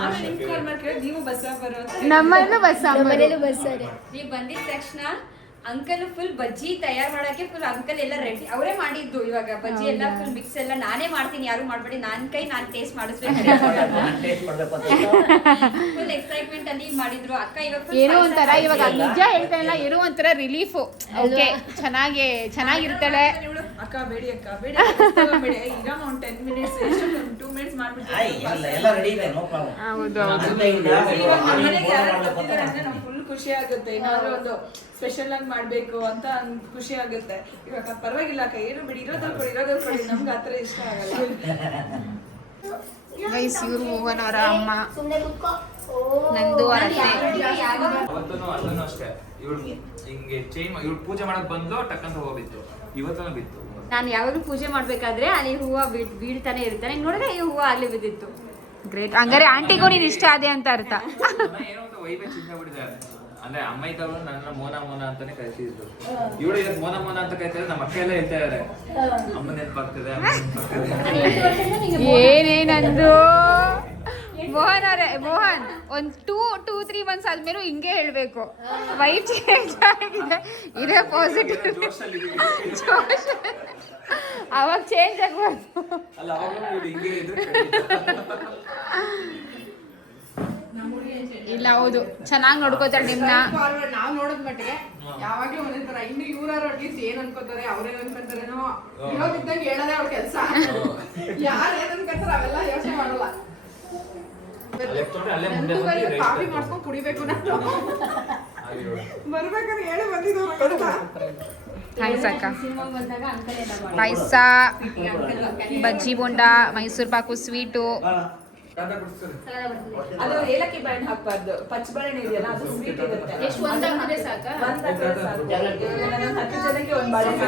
ಆಮೇಲೆ ನಿಮ್ ಕಾಲ್ ಮಾಡಿ ಕೇಳಿದ್ರೆ ನೀವು ಬಸ್ಸಾರ್ ಬರೋ ಅಂತ. ನಮ್ಮಲ್ಲೂ ಬಸ್ಸಾರೆ. ನೀವ್ ಬಂದಿದ ತಕ್ಷಣ ಅಂಕಲ್ ಫುಲ್ ಬಜ್ಜಿ ತಯಾರು ಮಾಡಕ್ಕೆ ಫುಲ್ ಅಂಕಲ್ ಎಲ್ಲ ರೆಡಿ ಅವರೇ ಮಾಡಿದ್ದು. ಇವಾಗ ಬಜ್ಜಿ ಎಲ್ಲ ಫುಲ್ ಮಿಕ್ಸ್ ಎಲ್ಲ ನಾನೇ ಮಾಡ್ತೀನಿ, ಯಾರು ಮಾಡ್ಬೇಡಿ, ನಾನ್ ಕೈ ನಾನ್ ಟೇಸ್ಟ್ ಮಾಡಿಸ್ಬೇಕು. ಫುಲ್ ಎಕ್ಸೈಟ್ಮೆಂಟ್ ಅಲ್ಲಿ ಮಾಡಿದ್ರು ಅಕ್ಕ. ಇವಾಗ ಏನೋ ಒಂಥರ ಇವಾಗ ನಿಜ ಹೇಳ್ತಾ ಇಲ್ಲ, ಏನೋ ಒಂಥರ ರಿಲೀಫ್. ಓಕೆ ಚೆನ್ನಾಗಿರ್ತಾಳೆ. ಅಕ್ಕ ಬೇಡಿ ಅಕ್ಕ ಬೇಡಿ ಬೇಡಿ ಈಗ ಒಂದು 10 ಮಿನಿಟ್ಸ್ 2 ಮಿನಿಟ್ಸ್ ಮಾಡ್ಬಿಟ್ಟು ಎಲ್ಲ ರೆಡಿ ಇದೆ, ನೋ ಪ್ರಾಬ್ಲಮ್. ಫುಲ್ ಖುಷಿ ಆಗುತ್ತೆ. ಏನಾದ್ರು ಒಂದು ಸ್ಪೆಷಲ್ ಆಗಿ ಮಾಡ್ಬೇಕು ಅಂತ ಖುಷಿ ಆಗುತ್ತೆ. ಇವಾಗ ಪರವಾಗಿಲ್ಲ ಅಕ್ಕ, ಏನು ಬಿಡಿ, ಇರೋದ್ರ ಕೊಡಿ, ನಮ್ಗೆ ಆತರ ಇಷ್ಟ ಆಗಲ್ಲ. ಗೈಸ್ ಇವ್ರು ಮೋಹನ್ ಅವರ ಅಮ್ಮ, ನಂದು ಅವರ ಅತ್ತೆ. ಅವತ್ತೂ ಅಷ್ಟೇ ಇವಳು ಹಿಂಗೆ ಚೇಂಜ್ ಇವಳು ಪೂಜೆ ಮಾಡಕ್ ಬಂದ್ಲು, ಟಕ್ಕಂತ ಹೋಗ್ಬಿತ್ತು. ಇವತ್ತೂ ಬಿತ್ತು. ನಾನು ಯಾವಾಗಲೂ ಪೂಜೆ ಮಾಡ್ಬೇಕಾದ್ರೆ ಅಲ್ಲಿ ಹೂವು ಬೀಳ್ತಾನೆ ಇರ್ತಾನೆ, ನೋಡಿದ್ರೆ ಈ ಹೂವು ಆಗ್ಲಿ ಬಿದ್ದಿತ್ತು. ಗ್ರೇಟ್. ಹಂಗಾರೆ ಆಂಟಿಗೂ ನೀನು ಇಷ್ಟ ಅದೇ ಅಂತ ಅರ್ಥ. ಏನೋ ಒಂದು ವೈಬೇ ಚಿಂತೆ ಬಿಟ್ಟಿದೆ. ಅಂದ್ರೆ ಅಮ್ಮ ಇದ್ದವರು ನನ್ನ ಮೋನ ಮೋನ ಅಂತಾನೆ ಕರಿತಿದ್ರು. ಇವಳು ಇವತ್ತು ಮೋನ ಮೋನ ಅಂತ ಕರಿತಾರೆ. ನಮ್ಮ ಅಕ್ಕ ಎಲ್ಲ ಹೇಳ್ತಾ ಇದಾರೆ ಅಮ್ಮ ನೆನಪಾಗ್ತದೆ, ಅಮ್ಮ ನೆನಪಾಗ್ತದೆ. ಏನೇನಂದ್ರು ಮೋಹನ್ ಅವರೇ, ಮೋಹನ್ ಒಂದು 2-3 months ಆದ್ಮೇಲೆ ಹಿಂಗೆ ಹೇಳ್ಬೇಕು, ವೈಫ್ ಚೇಂಜ್ ಆಗಿದೆ, ಇದೇ ಪಾಸಿಟಿವ್ ಜೋಶ್, ಅವಾಗ ಚೇಂಜ್ ಆಗ್ಬಾರ್ದು. ಅಲ್ಲ ಅವಾಗ ಇವ್ಳು ಹಿಂಗೆ ಇದ್ರೆ ಇಲ್ಲ ಹೌದು, ಚೆನ್ನಾಗಿ ನೋಡ್ಕೋತಾರೆ ನಿಮ್ನ. ನಾವ್ ನೋಡೋದ್ ಮಟ್ಟಿಗೆ ಯಾವಾಗ್ಲೂ ಒಂದೇ ತರ. ಇನ್ನು ಇವ್ರಾರು ಅಟ್ಲೀಸ್ಟ್ ಏನ್ ಅನ್ಕೋತಾರೆ, ಅವ್ರೇನ್ ಅನ್ಕೊಂತಾರೇನೋ ಇರೋದಿದ್ದಂಗೆ ಹೇಳೋದೇ ಅವ್ರ ಕೆಲ್ಸ. ಯಾರು ಏನ್ ಅನ್ಕೊಂತಾರೆ ಅವೆಲ್ಲ ಯೋಚನೆ ಮಾಡಲ್ಲ. ಅಲ್ಲೇ ಮುಂದೆ ಕಾಫಿ ಮಾಡ್ಸ್ಕೊಂಡ್ ಕುಡಿಬೇಕು ನಾನು. ಬರ್ಬೇಕಾದ್ರೆ ಹೇಳಿ ಬಂದಿದ್ದವ್ರು ಥ್ಯಾಂಕ್ಸ್ ಅಕ್ಕ. ಬಂದಾಗ ಅಂಕಲ್ ಎಲ್ಲ ಪಾಯಸ, ಬಜ್ಜಿ ಬೋಂಡ, ಮೈಸೂರು ಪಾಕು, ಸ್ವೀಟು. ಅದು ಏಲಕ್ಕಿ ಬಾಳೆಹಣ್ಣು ಹಾಕ್ಬಾರ್ದು, ಪಚ್ಚ ಬಾಳೆಹಣ್ಣು ಇದೆಯಲ್ಲ ಅದು ಸ್ವೀಟ್ ಇರುತ್ತೆ. ಎಷ್ಟು ಒಂದ್ ಹಾಕಿದ್ರೆ ಸಾಕಾ? ಒಂದ್ ಹಾಕಿದ್ರೆ ಸಾಕು. ಇವಾಗ ನಾನು 10 ಜನಕ್ಕೆ ಒಂದ್ ಬಾಳೆಹಣ್ಣು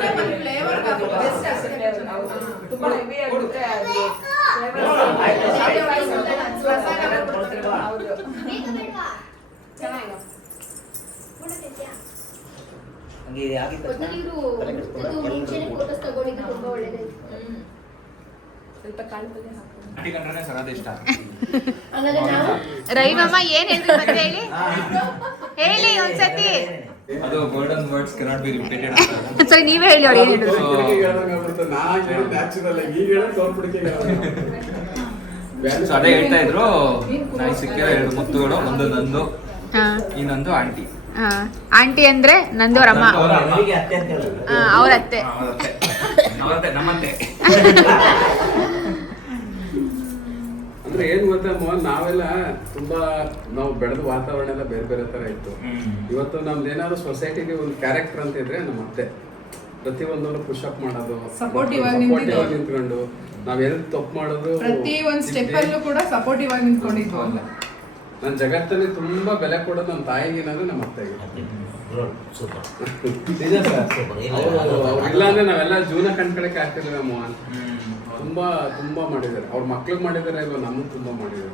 ಬೆಸ್ಟ್ ಅಷ್ಟೇ ಫ್ಲೇವರ್. ಹೌದು, ತುಂಬಾ ಹೆವಿ ಆಗಿರುತ್ತೆ ಅದು ಹೌದು. ಹಂಗೆ ಆಗಿತ್ತು ಮುಂಚೆನೆ ಫೋಟೋಸ್ ತಗೊಂಡಿದ್ದು ತುಂಬಾ ಒಳ್ಳೇದಾಯ್ತು. ಸ್ವಲ್ಪ ಕಾಳು ಪಲ್ಯ ಹಾಕು. ಆಂಟಿ ಕಂಡ್ರೆ ಸರಾದ ಇಷ್ಟ. ಹಂಗಾದ್ರೆ ನಾವು ರವಿಮಮ್ಮ ಏನ್ ಹೇಳಿದ್ರು ಮತ್ತೆ ಹೇಳಿ ಹೇಳಿ ಒಂದ್ಸತಿ. ಅದು golden words cannot be repeated ಅಂತ. ಸರಿ ನೀವೇ ಹೇಳಿ ಅವ್ರು ಏನ್ ಹೇಳಿದ್ರು. ಸೊ ಅದೇ ಹೇಳ್ತಾ ಇದ್ರು, ನನಗೆ ಸಿಕ್ಕಿರೋ 2 ಮುತ್ತುಗಳು, ಒಂದು ನಂದು, ಇನ್ನೊಂದು ಆಂಟಿ. ಆಂಟಿ ಅಂದ್ರೆ ನಂದು ಅವ್ರ ಅಮ್ಮ, ಅವರಿಗೆ ಅತ್ತೆ ಅಂತ ಹೇಳೋದು. ಅವ್ರ ಅತ್ತೆ. ಅವರತ್ತೆ ನಮ್ಮತ್ತೆ. ಅಂದ್ರೆ ಏನ್ ಗೊತ್ತಾ ಮೋಹನ್, ನಾವೆಲ್ಲ ತುಂಬಾ ನಾವು ಬೆಳೆದ ವಾತಾವರಣ ಎಲ್ಲ ಬೇರೆ ಬೇರೆ ತರ ಇತ್ತು. ಇವತ್ತು ನಮ್ದು ಏನಾದ್ರು ಸೊಸೈಟಿಗೆ ಒಂದು ಕ್ಯಾರೆಕ್ಟರ್ ಅಂತ ಇದ್ರೆ ನಮ್ಮ ಅತ್ತೆ ಪ್ರತಿಯೊಂದನ್ನು ಪುಷ್ ಅಪ್ ಮಾಡೋದು, Supportive ಆಗಿ ನಿಂತ್ಕೊಂಡು ನಾವ್ ಎಲ್ಲಿ ತಪ್ಪು ಮಾಡೋದು ಪ್ರತಿ ಒಂದ್ ಸ್ಟೆಪ್ ಅಲ್ಲೂ ಕೂಡ ಸಪೋರ್ಟಿವ್ ಆಗಿ ನಿಂತ್ಕೊಂಡಿದ್ವು ಅಂತ. ನನ್ನ ಜಗತ್ತಲ್ಲಿ ತುಂಬಾ ಬೆಲೆ ಕೊಡೋದು ನಮ್ಮ ತಾಯಿಗೆ ಏನಾದ್ರು ನಮ್ಮ ಅತ್ತೆಗೆ. ಸೂಪರ್. ಇಲ್ಲಾಂದ್ರೆ ನಾವೆಲ್ಲ ಜೀವನ ಕಂಡ್ಕೊಳಕ್ಕೆ ಆಗ್ತಿರ್ಲಿಲ್ಲ ಮೋಹನ್. ತುಂಬಾ ತುಂಬಾ ಮಾಡಿದ್ದಾರೆ, ಅವ್ರ ಮಕ್ಳಿಗೆ ಮಾಡಿದ್ದಾರೆ, ಇವಾಗ ನಮಗ್ ತುಂಬಾ ಮಾಡಿದ್ದಾರೆ.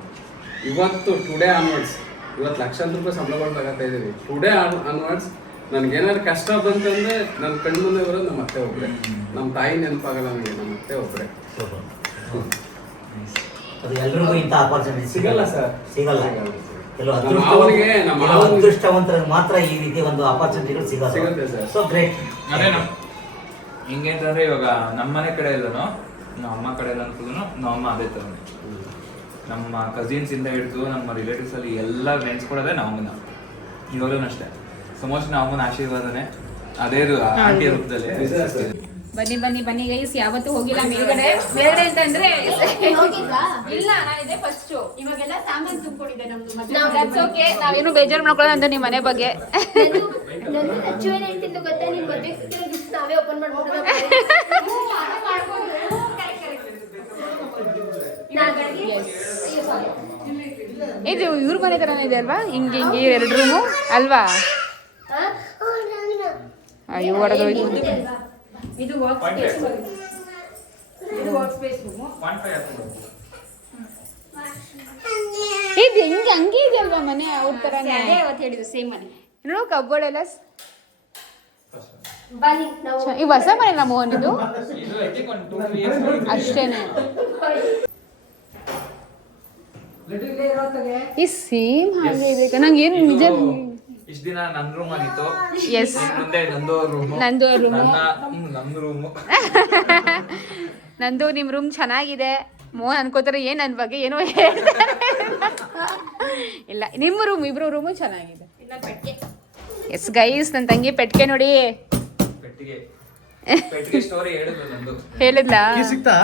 ಇವತ್ತು ಟುಡೇ ಆನ್ವರ್ಡ್ಸ್ ಇವತ್ತು ಲಕ್ಷಾಂತರ ರೂಪಾಯಿ ಸಂಬಳಗಳು ತಗೋತಾ ಇದೀವಿ. ಟುಡೇ ಆನ್ವರ್ಡ್ಸ್ ನನ್ಗೇನಾದ್ರು ಕಷ್ಟ ಬಂತಂದ್ರೆ ನನ್ನ ಕಣ್ಮುಂದೆ ಬರೋದು ನಮ್ಮ ಅತ್ತೆ ಒಬ್ರೆ. ನಮ್ಮ ತಾಯಿ ನೆನಪಾಗಲ್ಲ ನನಗೆ, ನಮ್ಮ ಅತ್ತೆ ಒಬ್ರೆ. ಅದು ಎಲ್ರಿಗೂ ಇಂಥ ಆಪರ್ಚುನಿಟಿ ಸಿಗಲ್ಲ ಸರ್, ಸಿಗಲ್ಲ. ಕೆಲವು ನಮ್ಮ ಅದೃಷ್ಟವಂತರಿಗೆ ಮಾತ್ರ ಈ ರೀತಿ ಒಂದು ಆಪರ್ಚುನಿಟಿಗಳು ಸಿಗುತ್ತೆ ಸರ್. So great. ಅದೇನು ಹಿಂಗೆ ಅಂತಂದ್ರೆ ಇವಾಗ ನಮ್ಮನೆ ಕಡೆ ಎಲ್ಲನೂ, ನಮ್ಮ ಅಮ್ಮ ಕಡೆ ಎಲ್ಲ ಅನ್ಕೋದು ನಮ್ಮ ಅಮ್ಮ ಅದೇ ಥರನೇ. ನಮ್ಮ ಕಸಿನ್ಸ್ ಇಂದ ಹಿಡಿದು ನಮ್ಮ ರಿಲೇಟಿವ್ಸ್ ಅಲ್ಲಿ ಎಲ್ಲ ನೆನ್ಸ್ಕೊಡೋದೇ ನಮ್ಮ ಅಮ್ಮನ. ಇವಾಗಲೂ ಅಷ್ಟೇ. ಸೊ ಮೋಸ್ಟ್ ನಮ್ಮ ಅಮ್ಮನ ಆಶೀರ್ವಾದನೆ ಅದೇ ಆಂಟಿ ರೂಪದಲ್ಲಿ. ಬನ್ನಿ ಬನ್ನಿ ಬನ್ನಿ ಗೈಸ್, ಯಾವತ್ತೂ ಹೋಗಿಲ್ಲ ಮೇಲ್ಗಡೆ ಅಂತಂದ್ರೆ ಹೋಗಿದ್ವಾ? ಇಲ್ಲ, ನಾನಿದೆ ಫಸ್ಟ್. ಇವಾಗೆಲ್ಲ ಸಾಮಾನು ತುಂಬಿಕೊಂಡಿದೆ ನಮ್ದು ಓಕೆ, ನಾವೇನು ಬೇಜಾರು ಮಾಡ್ಕೊಳ್ಳೋದು ಅಂತ ನಿಮ್ಮ ಮನೆ ಬಗ್ಗೆ. ನನ್ನ ಅಚ್ಚು ಏನ್ ಹೇಳ್ತಿದ್ದು ಗೊತ್ತಾ, ನಿನ್ ಮದ್ವೆ ಗಿಫ್ಟ್ ನಾವೇ ಓಪನ್ ಮಾಡ್ಬೋದು. ಇದು ಇವ್ರ ಮನೆ ತರನೇ ಇದೆ ಅಲ್ವಾ, ಹಿಂಗೆ ಹಿಂಗೆ 2 ರೂಮು ಅಲ್ವಾ? ಅಯ್ಯೋ ಹೊರದೋಯ್ತು. ಇದು ವರ್ಕ್ ಸ್ಪೇಸ್, ಇದು ವರ್ಕ್ ಸ್ಪೇಸ್ ರೂಮು. ಇದು ಹಿಂಗೆ ಹಂಗೆ ಇದೆ ಅಲ್ವಾ ಮನೆ, ಅವ್ರ ತರನೇ. ಅದೇ ಅವತ್ತು ಹೇಳಿದ್ದು ಸೇಮ್ ಮನೆ. ನೋಡು ಕಬೋರ್ಡ್ ಎಲ್ಲ ಬನ್ನಿ ನಾವು ಈ ಹೊಸ ಮನೆ ನಮ್ಮ ಮೋಹನ್ ಇದು ಅಷ್ಟೇನೆ. ಈ ಸೇಮ್ ಹಾಗೆ ಇದೆ. ನಂಗೆ ಏನು ನಿಜ ಇಷ್ಟ ದಿನ ನನ್ನ ರೂಮ್ ಆಗಿತ್ತು. ಎಸ್, ಮುಂದೆ ನಂದು ರೂಮ್, ನಂದು ರೂಮು, ನಮ್ಮ ರೂಮು. ನಂದು ನಿಮ್ಮ ರೂಮ್ ಚೆನ್ನಾಗಿದೆ. ಮೋಹನ್ ಅನ್ಕೋತಾರೆ ಏನ್ ನನ್ನ ಬಗ್ಗೆ ಏನೋ ಇಲ್ಲ, ನಿಮ್ಮ ರೂಮ್ ಇಬ್ರು ರೂಮು ಚೆನ್ನಾಗಿದೆ. ಎಸ್ ಗೈಸ್, ನನ್ನ ತಂಗಿ ಪೆಟ್ಟಿಗೆ ನೋಡಿ ಪೆಟ್ಟಿಗೆ ಸ್ಟೋರಿ ಹೇಳಿದ್ರು ನಂದು. ಹೇಳಿದ್ಲಾ? ಸಿಗ್ತಾ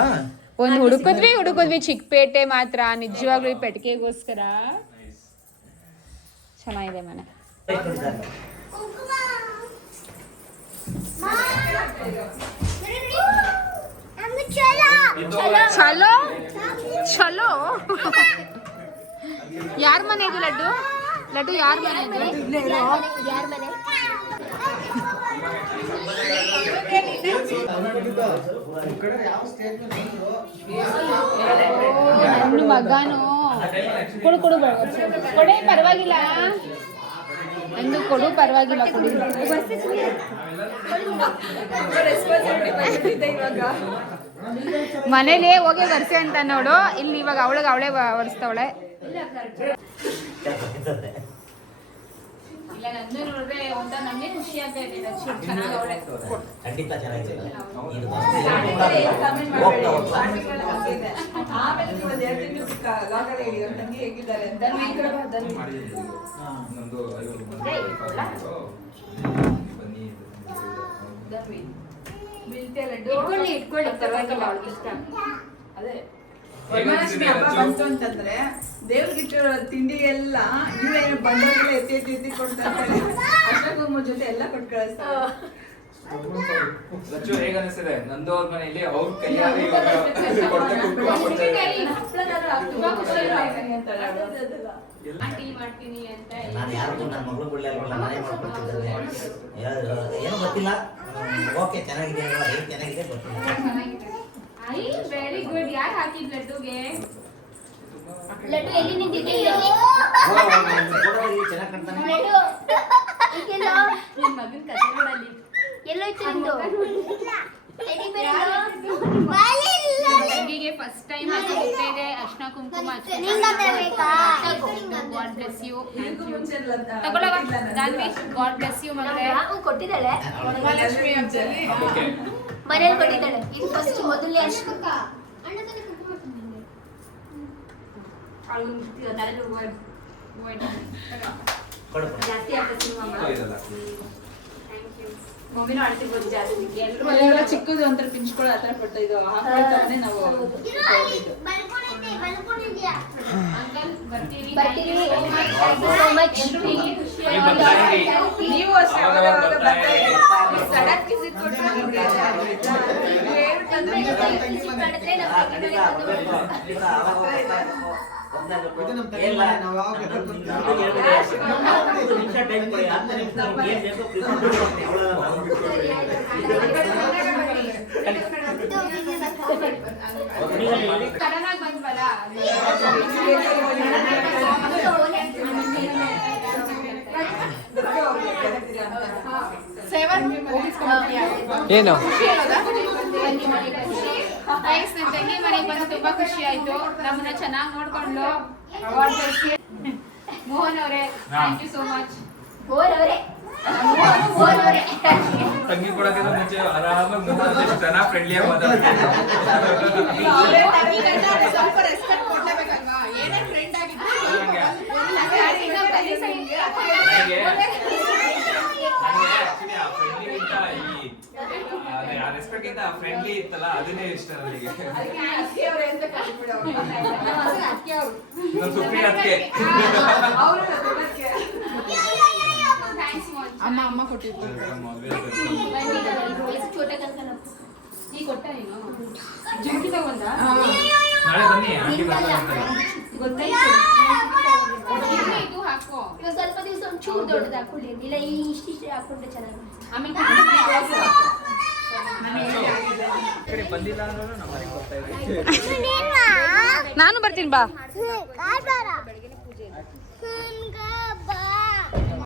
ಒಂದು ಹುಡುಕದ್ವಿ ಚಿಕ್ಕಪೇಟೆ ಮಾತ್ರ. ನಿಜವಾಗ್ಲೂ ಈ ಪೆಟ್ಟಿಗೆಗೋಸ್ಕರ ಚೆನ್ನಾಗಿದೆ ಮನೆ. ಚಲೋ ಚಲೋ. ಯಾರ ಮನೆ ಇದು ಲಡ್ಡು? ಲಡ್ಡು ಯಾರ ಮನೆ ಇದು? ಯಾರ ಮನೆ? ನನ್ನ ಮಗನು ಕೊಡು ಕೊಡೆ, ಪರವಾಗಿಲ್ಲ. ಎಂದು ಕೊಡು ಪರವಾಗಿಲ್ಲ ಕೊಡಿ. ರೆಸ್ಪಾನ್ಸಿಬಿಲಿಟಿ ಬಂದ್ಬಿಟ್ಟಿದೆ ಇವಾಗ. ಮನೇಲಿ ಹೋಗಿ ಬರ್ಸೆ ಅಂತ ನೋಡು, ಇಲ್ಲಿ ಇವಾಗ ಅವಳೇ ಒರೆಸ್ತವಳೆ. ಇಲ್ಲ ನಂದು ನೋಡಿದ್ರೆ ಒಂಥರ ನಮಗೆ ಖುಷಿ ಆಗ್ತಾ ಇದೆ. ಚೆನ್ನಾಗಿ ಅವಳೆ ಖಂಡಿತ ಚೆನ್ನಾಗಿದೆ. ಇದು ಕಮೆಂಟ್ ಮಾಡಬೇಡಿ. ಆಮೇಲೆ ನೀವು ಒಂದು 2 ತಿಂಗಳು ಲಾಗಲ್ಲಿ ಹೇಳಿ ಅವ್ರ ತಂಗಿ ಹೇಗಿದ್ದಾರೆ ಅಂತ. ಈ ಕಡೆ ಬಾ, ಧನ್ವಿ. ಧನ್ವಿ ಬೀಳ್ತೀಯ ಲಡ್ಡು. ಇಟ್ಕೊಳ್ಳಿ ಪರವಾಗಿಲ್ಲ, ಅವ್ಳಿಗೆ ಇಷ್ಟ. ಅದೇ ವರಮಹಾಲಕ್ಷ್ಮಿ ಹಬ್ಬ ಬಂತು ಅಂತಂದ್ರೆ ದೇವ್ರಿಗಿಟ್ಟಿರೋ ತಿಂಡಿ ಎಲ್ಲ ಇವಳೇನು ಬಂಡವಾಳ ಎತ್ತಿ ಕೊಡ್ತಾ ಇರ್ತಾಳೆ. ಅಷ್ಟೊಂದು ಜೊತೆ ಎಲ್ಲ ಕೊಟ್ಟು ಕಳಿಸ್ತಾರೆ. ಲಚ್ಚು ಹೇಗೆ ಅನಿಸ್ತಿದೆ? ನಂದು ಅವ್ರ ಮನೆಯಲ್ಲಿ ಅವ್ರ ಕೈಯಾಗಿ ಇವಾಗ ಕೊಡ್ತಾ ಮಾಡ್ತೀನಿ ಅಂತ ನಾನು ಯಾರಿಗೂ ನನ್ನ ಮಗಳು ಬಿಡಲಿಲ್ಲ, ನಾನೇ ಮಾಡ್ಕೊಡ್ತಿದ್ದೇನೆ. ಏನೂ ಗೊತ್ತಿಲ್ಲ. ಓಕೆ ಚೆನ್ನಾಗಿದೆ ಅಲ್ವಾ? ಏನು ಚೆನ್ನಾಗಿದೆ ಗೊತ್ತಿಲ್ಲ. I very good. ಯಾರು ಹಾಕಿದ್ ಲಡ್ಡುಗೆ? ಲಡ್ಡು ಎಲ್ಲಿ ನಿಂತಿದೆ? ಚೆನ್ನಾಗಿ ಕಾಣ್ತಾನೆ. ಲಡ್ಡು ಈಗೆಲ್ಲ ನಿನ್ ಮಗನ್ ಕತೆ ನೋಡಲ್ಲಿ. ಎಲ್ಲೋಯ್ತು ನಿಂದು? ಎಲ್ಲಿ ಬೇರೆ ತಂಗಿಗೆ ಫಸ್ಟ್ ಟೈಮ್ ಹೋಗ್ತಾ ಇದೆ ಅರ್ಶನ ಕುಂಕುಮ ಗಾಡ್ ಬ್ಲೆಸ್ ಯು. ತಗೊಳ್ಳವ ದಾನ್ವಿ, ಗಾಡ್ ಬ್ಲೆಸ್ ಯು ಮಗಳೇ. ಕೊಟ್ಟಿದ್ದಾಳೆ ವರಮಹಾಲಕ್ಷ್ಮಿ ಹಬ್ಬದಲ್ಲಿ ಮನೇಲಿ ಕೊಟ್ಟಿದ್ದಾಳೆ. ಇದು ಫಸ್ಟ್ ಮೊದಲನೇ ಅರ್ಶನ. ಕೊಡು ಜಾಸ್ತಿ ಆಗ್ತದೆ ಸಿನಿಮಾ. ಇದಲ್ಲ. ಮಮ್ಮಿನೂ ಆಡ್ತಿರ್ಬೋದು ಜಾಸ್ತಿ. ಮನೆಯಲ್ಲ ಚಿಕ್ಕದು ಒಂಥರ ಪಿಂಚ್ಕೊಳ್ಳೋ ಆ ಥರ ಕೊಟ್ಟು ಇದು ಹಾಕೊಳ್ತಾನೆ ನಾವು ತಗೊಂಡಿದ್ದು. ಅಂಕಲ್ ಬರ್ತೀವಿ. ಬರ್ತೀವಿ. so much. ನೀವು ಬರ್ತಾ ಇರಿ. ನೀವು ಅಷ್ಟೇ ಅವಾಗ ಬರ್ತಾ ಇರಿ. ಸಡನ್ ವಿಸಿಟ್ ಕೊಟ್ಟರೆ ನಿಮ್ಗೆ ಹೇಳ್ಬಿಟ್ಟಂದ್ರೆ ನೀವು ತಂಗಿ ಮಗ. ಖಂಡಿತ ಬರ್ಬೇಕು. ಖಂಡಿತ ಆವಾಗ ಇಲ್ಲ ನಾವು ನಿಮಿಷ ಟೈಮ್ ಕೊಡಿ. 10 ನಿಮಿಷ ಏನು ಬೇಕು ಪ್ರಿಪೇರ್ ಮಾಡ್ತೀನಿ. ಸಡನ್ ಆಗಿ ಬಂದ್ವಲ್ಲ ಏನು ಥ್ಯಾಂಕ್ಸ್. ನನ್ನ ತಂಗಿ ಮನೆಗೆ ಬಂದು ತುಂಬಾ ಖುಷಿ ಆಯ್ತು. ನಮ್ಮನ್ನ ಚೆನ್ನಾಗಿ ನೋಡ್ಕೊಂಡು ಮೋಹನ್ ಅವರೇ ಥ್ಯಾಂಕ್ ಯು ಸೋ ಮಚ್. ಹೋರವ್ರೆ ತಂಗಿ ಕೊಡೋಕ್ಕಿಂತ ಮುಂಚೆ ಆರಾಮಾಗಿ ಎಷ್ಟು ಚೆನ್ನಾಗಿ ಫ್ರೆಂಡ್ಲಿಯಾಗಿ ಮಾತಾಡ್ತೀನಿ. ಸ್ವಲ್ಪ ರೆಸ್ಪೆಕ್ಟ್ ಕೊಡ್ಲೇಬೇಕಲ್ವಾ? ಏನೇ ಫ್ರೆಂಡ್ ಆಗಿದ್ರು ನನಗೆ actually ಆ ಫ್ರೆಂಡ್ಲಿಗಿಂತ ಆ ರೆಸ್ಪೆಕ್ಟ್ ಗಿಂತ ಫ್ರೆಂಡ್ಲಿ ಇತ್ತಲ್ಲ ಅದನ್ನೇ ಇಷ್ಟ ನನಗೆ. ನನ್ನ ಸುಪ್ರಿ ಅದಕ್ಕೆ ಅಮ್ಮ ಕೊಟ್ಟಿದ್ದು ನೀ ಕೊಟ್ಟ ನೀನು ಜುಮ್ಕಿ ತಗೊಂಡ ನಾಳೆ ಬನ್ನಿ ಆಂಟಿ ಬರ್ತಾರೆ. ಇದು ಹಾಕೋ. ಇವಾಗ ಸ್ವಲ್ಪ ದಿವಸ ಒಂದು ಚೂರು ದೊಡ್ಡದು ಹಾಕೊಳ್ಳಿ. ಇಲ್ಲ ಈ ಇಷ್ಟಿಷ್ಟೇ ಹಾಕೊಂಡ್ರೆ ಚೆನ್ನಾಗಿ. ಆಮೇಲೆ ಬಂದಿಲ್ಲ ಅಂದ್ರೆ ನಮ್ಮ ಮನೆಗೆ ಬರ್ತಾ ಇದ್ದೆ. ನಾನು ಬರ್ತೀನಿ ಬಾ. ಬೆಳಗ್ಗೆ ಪೂಜೆ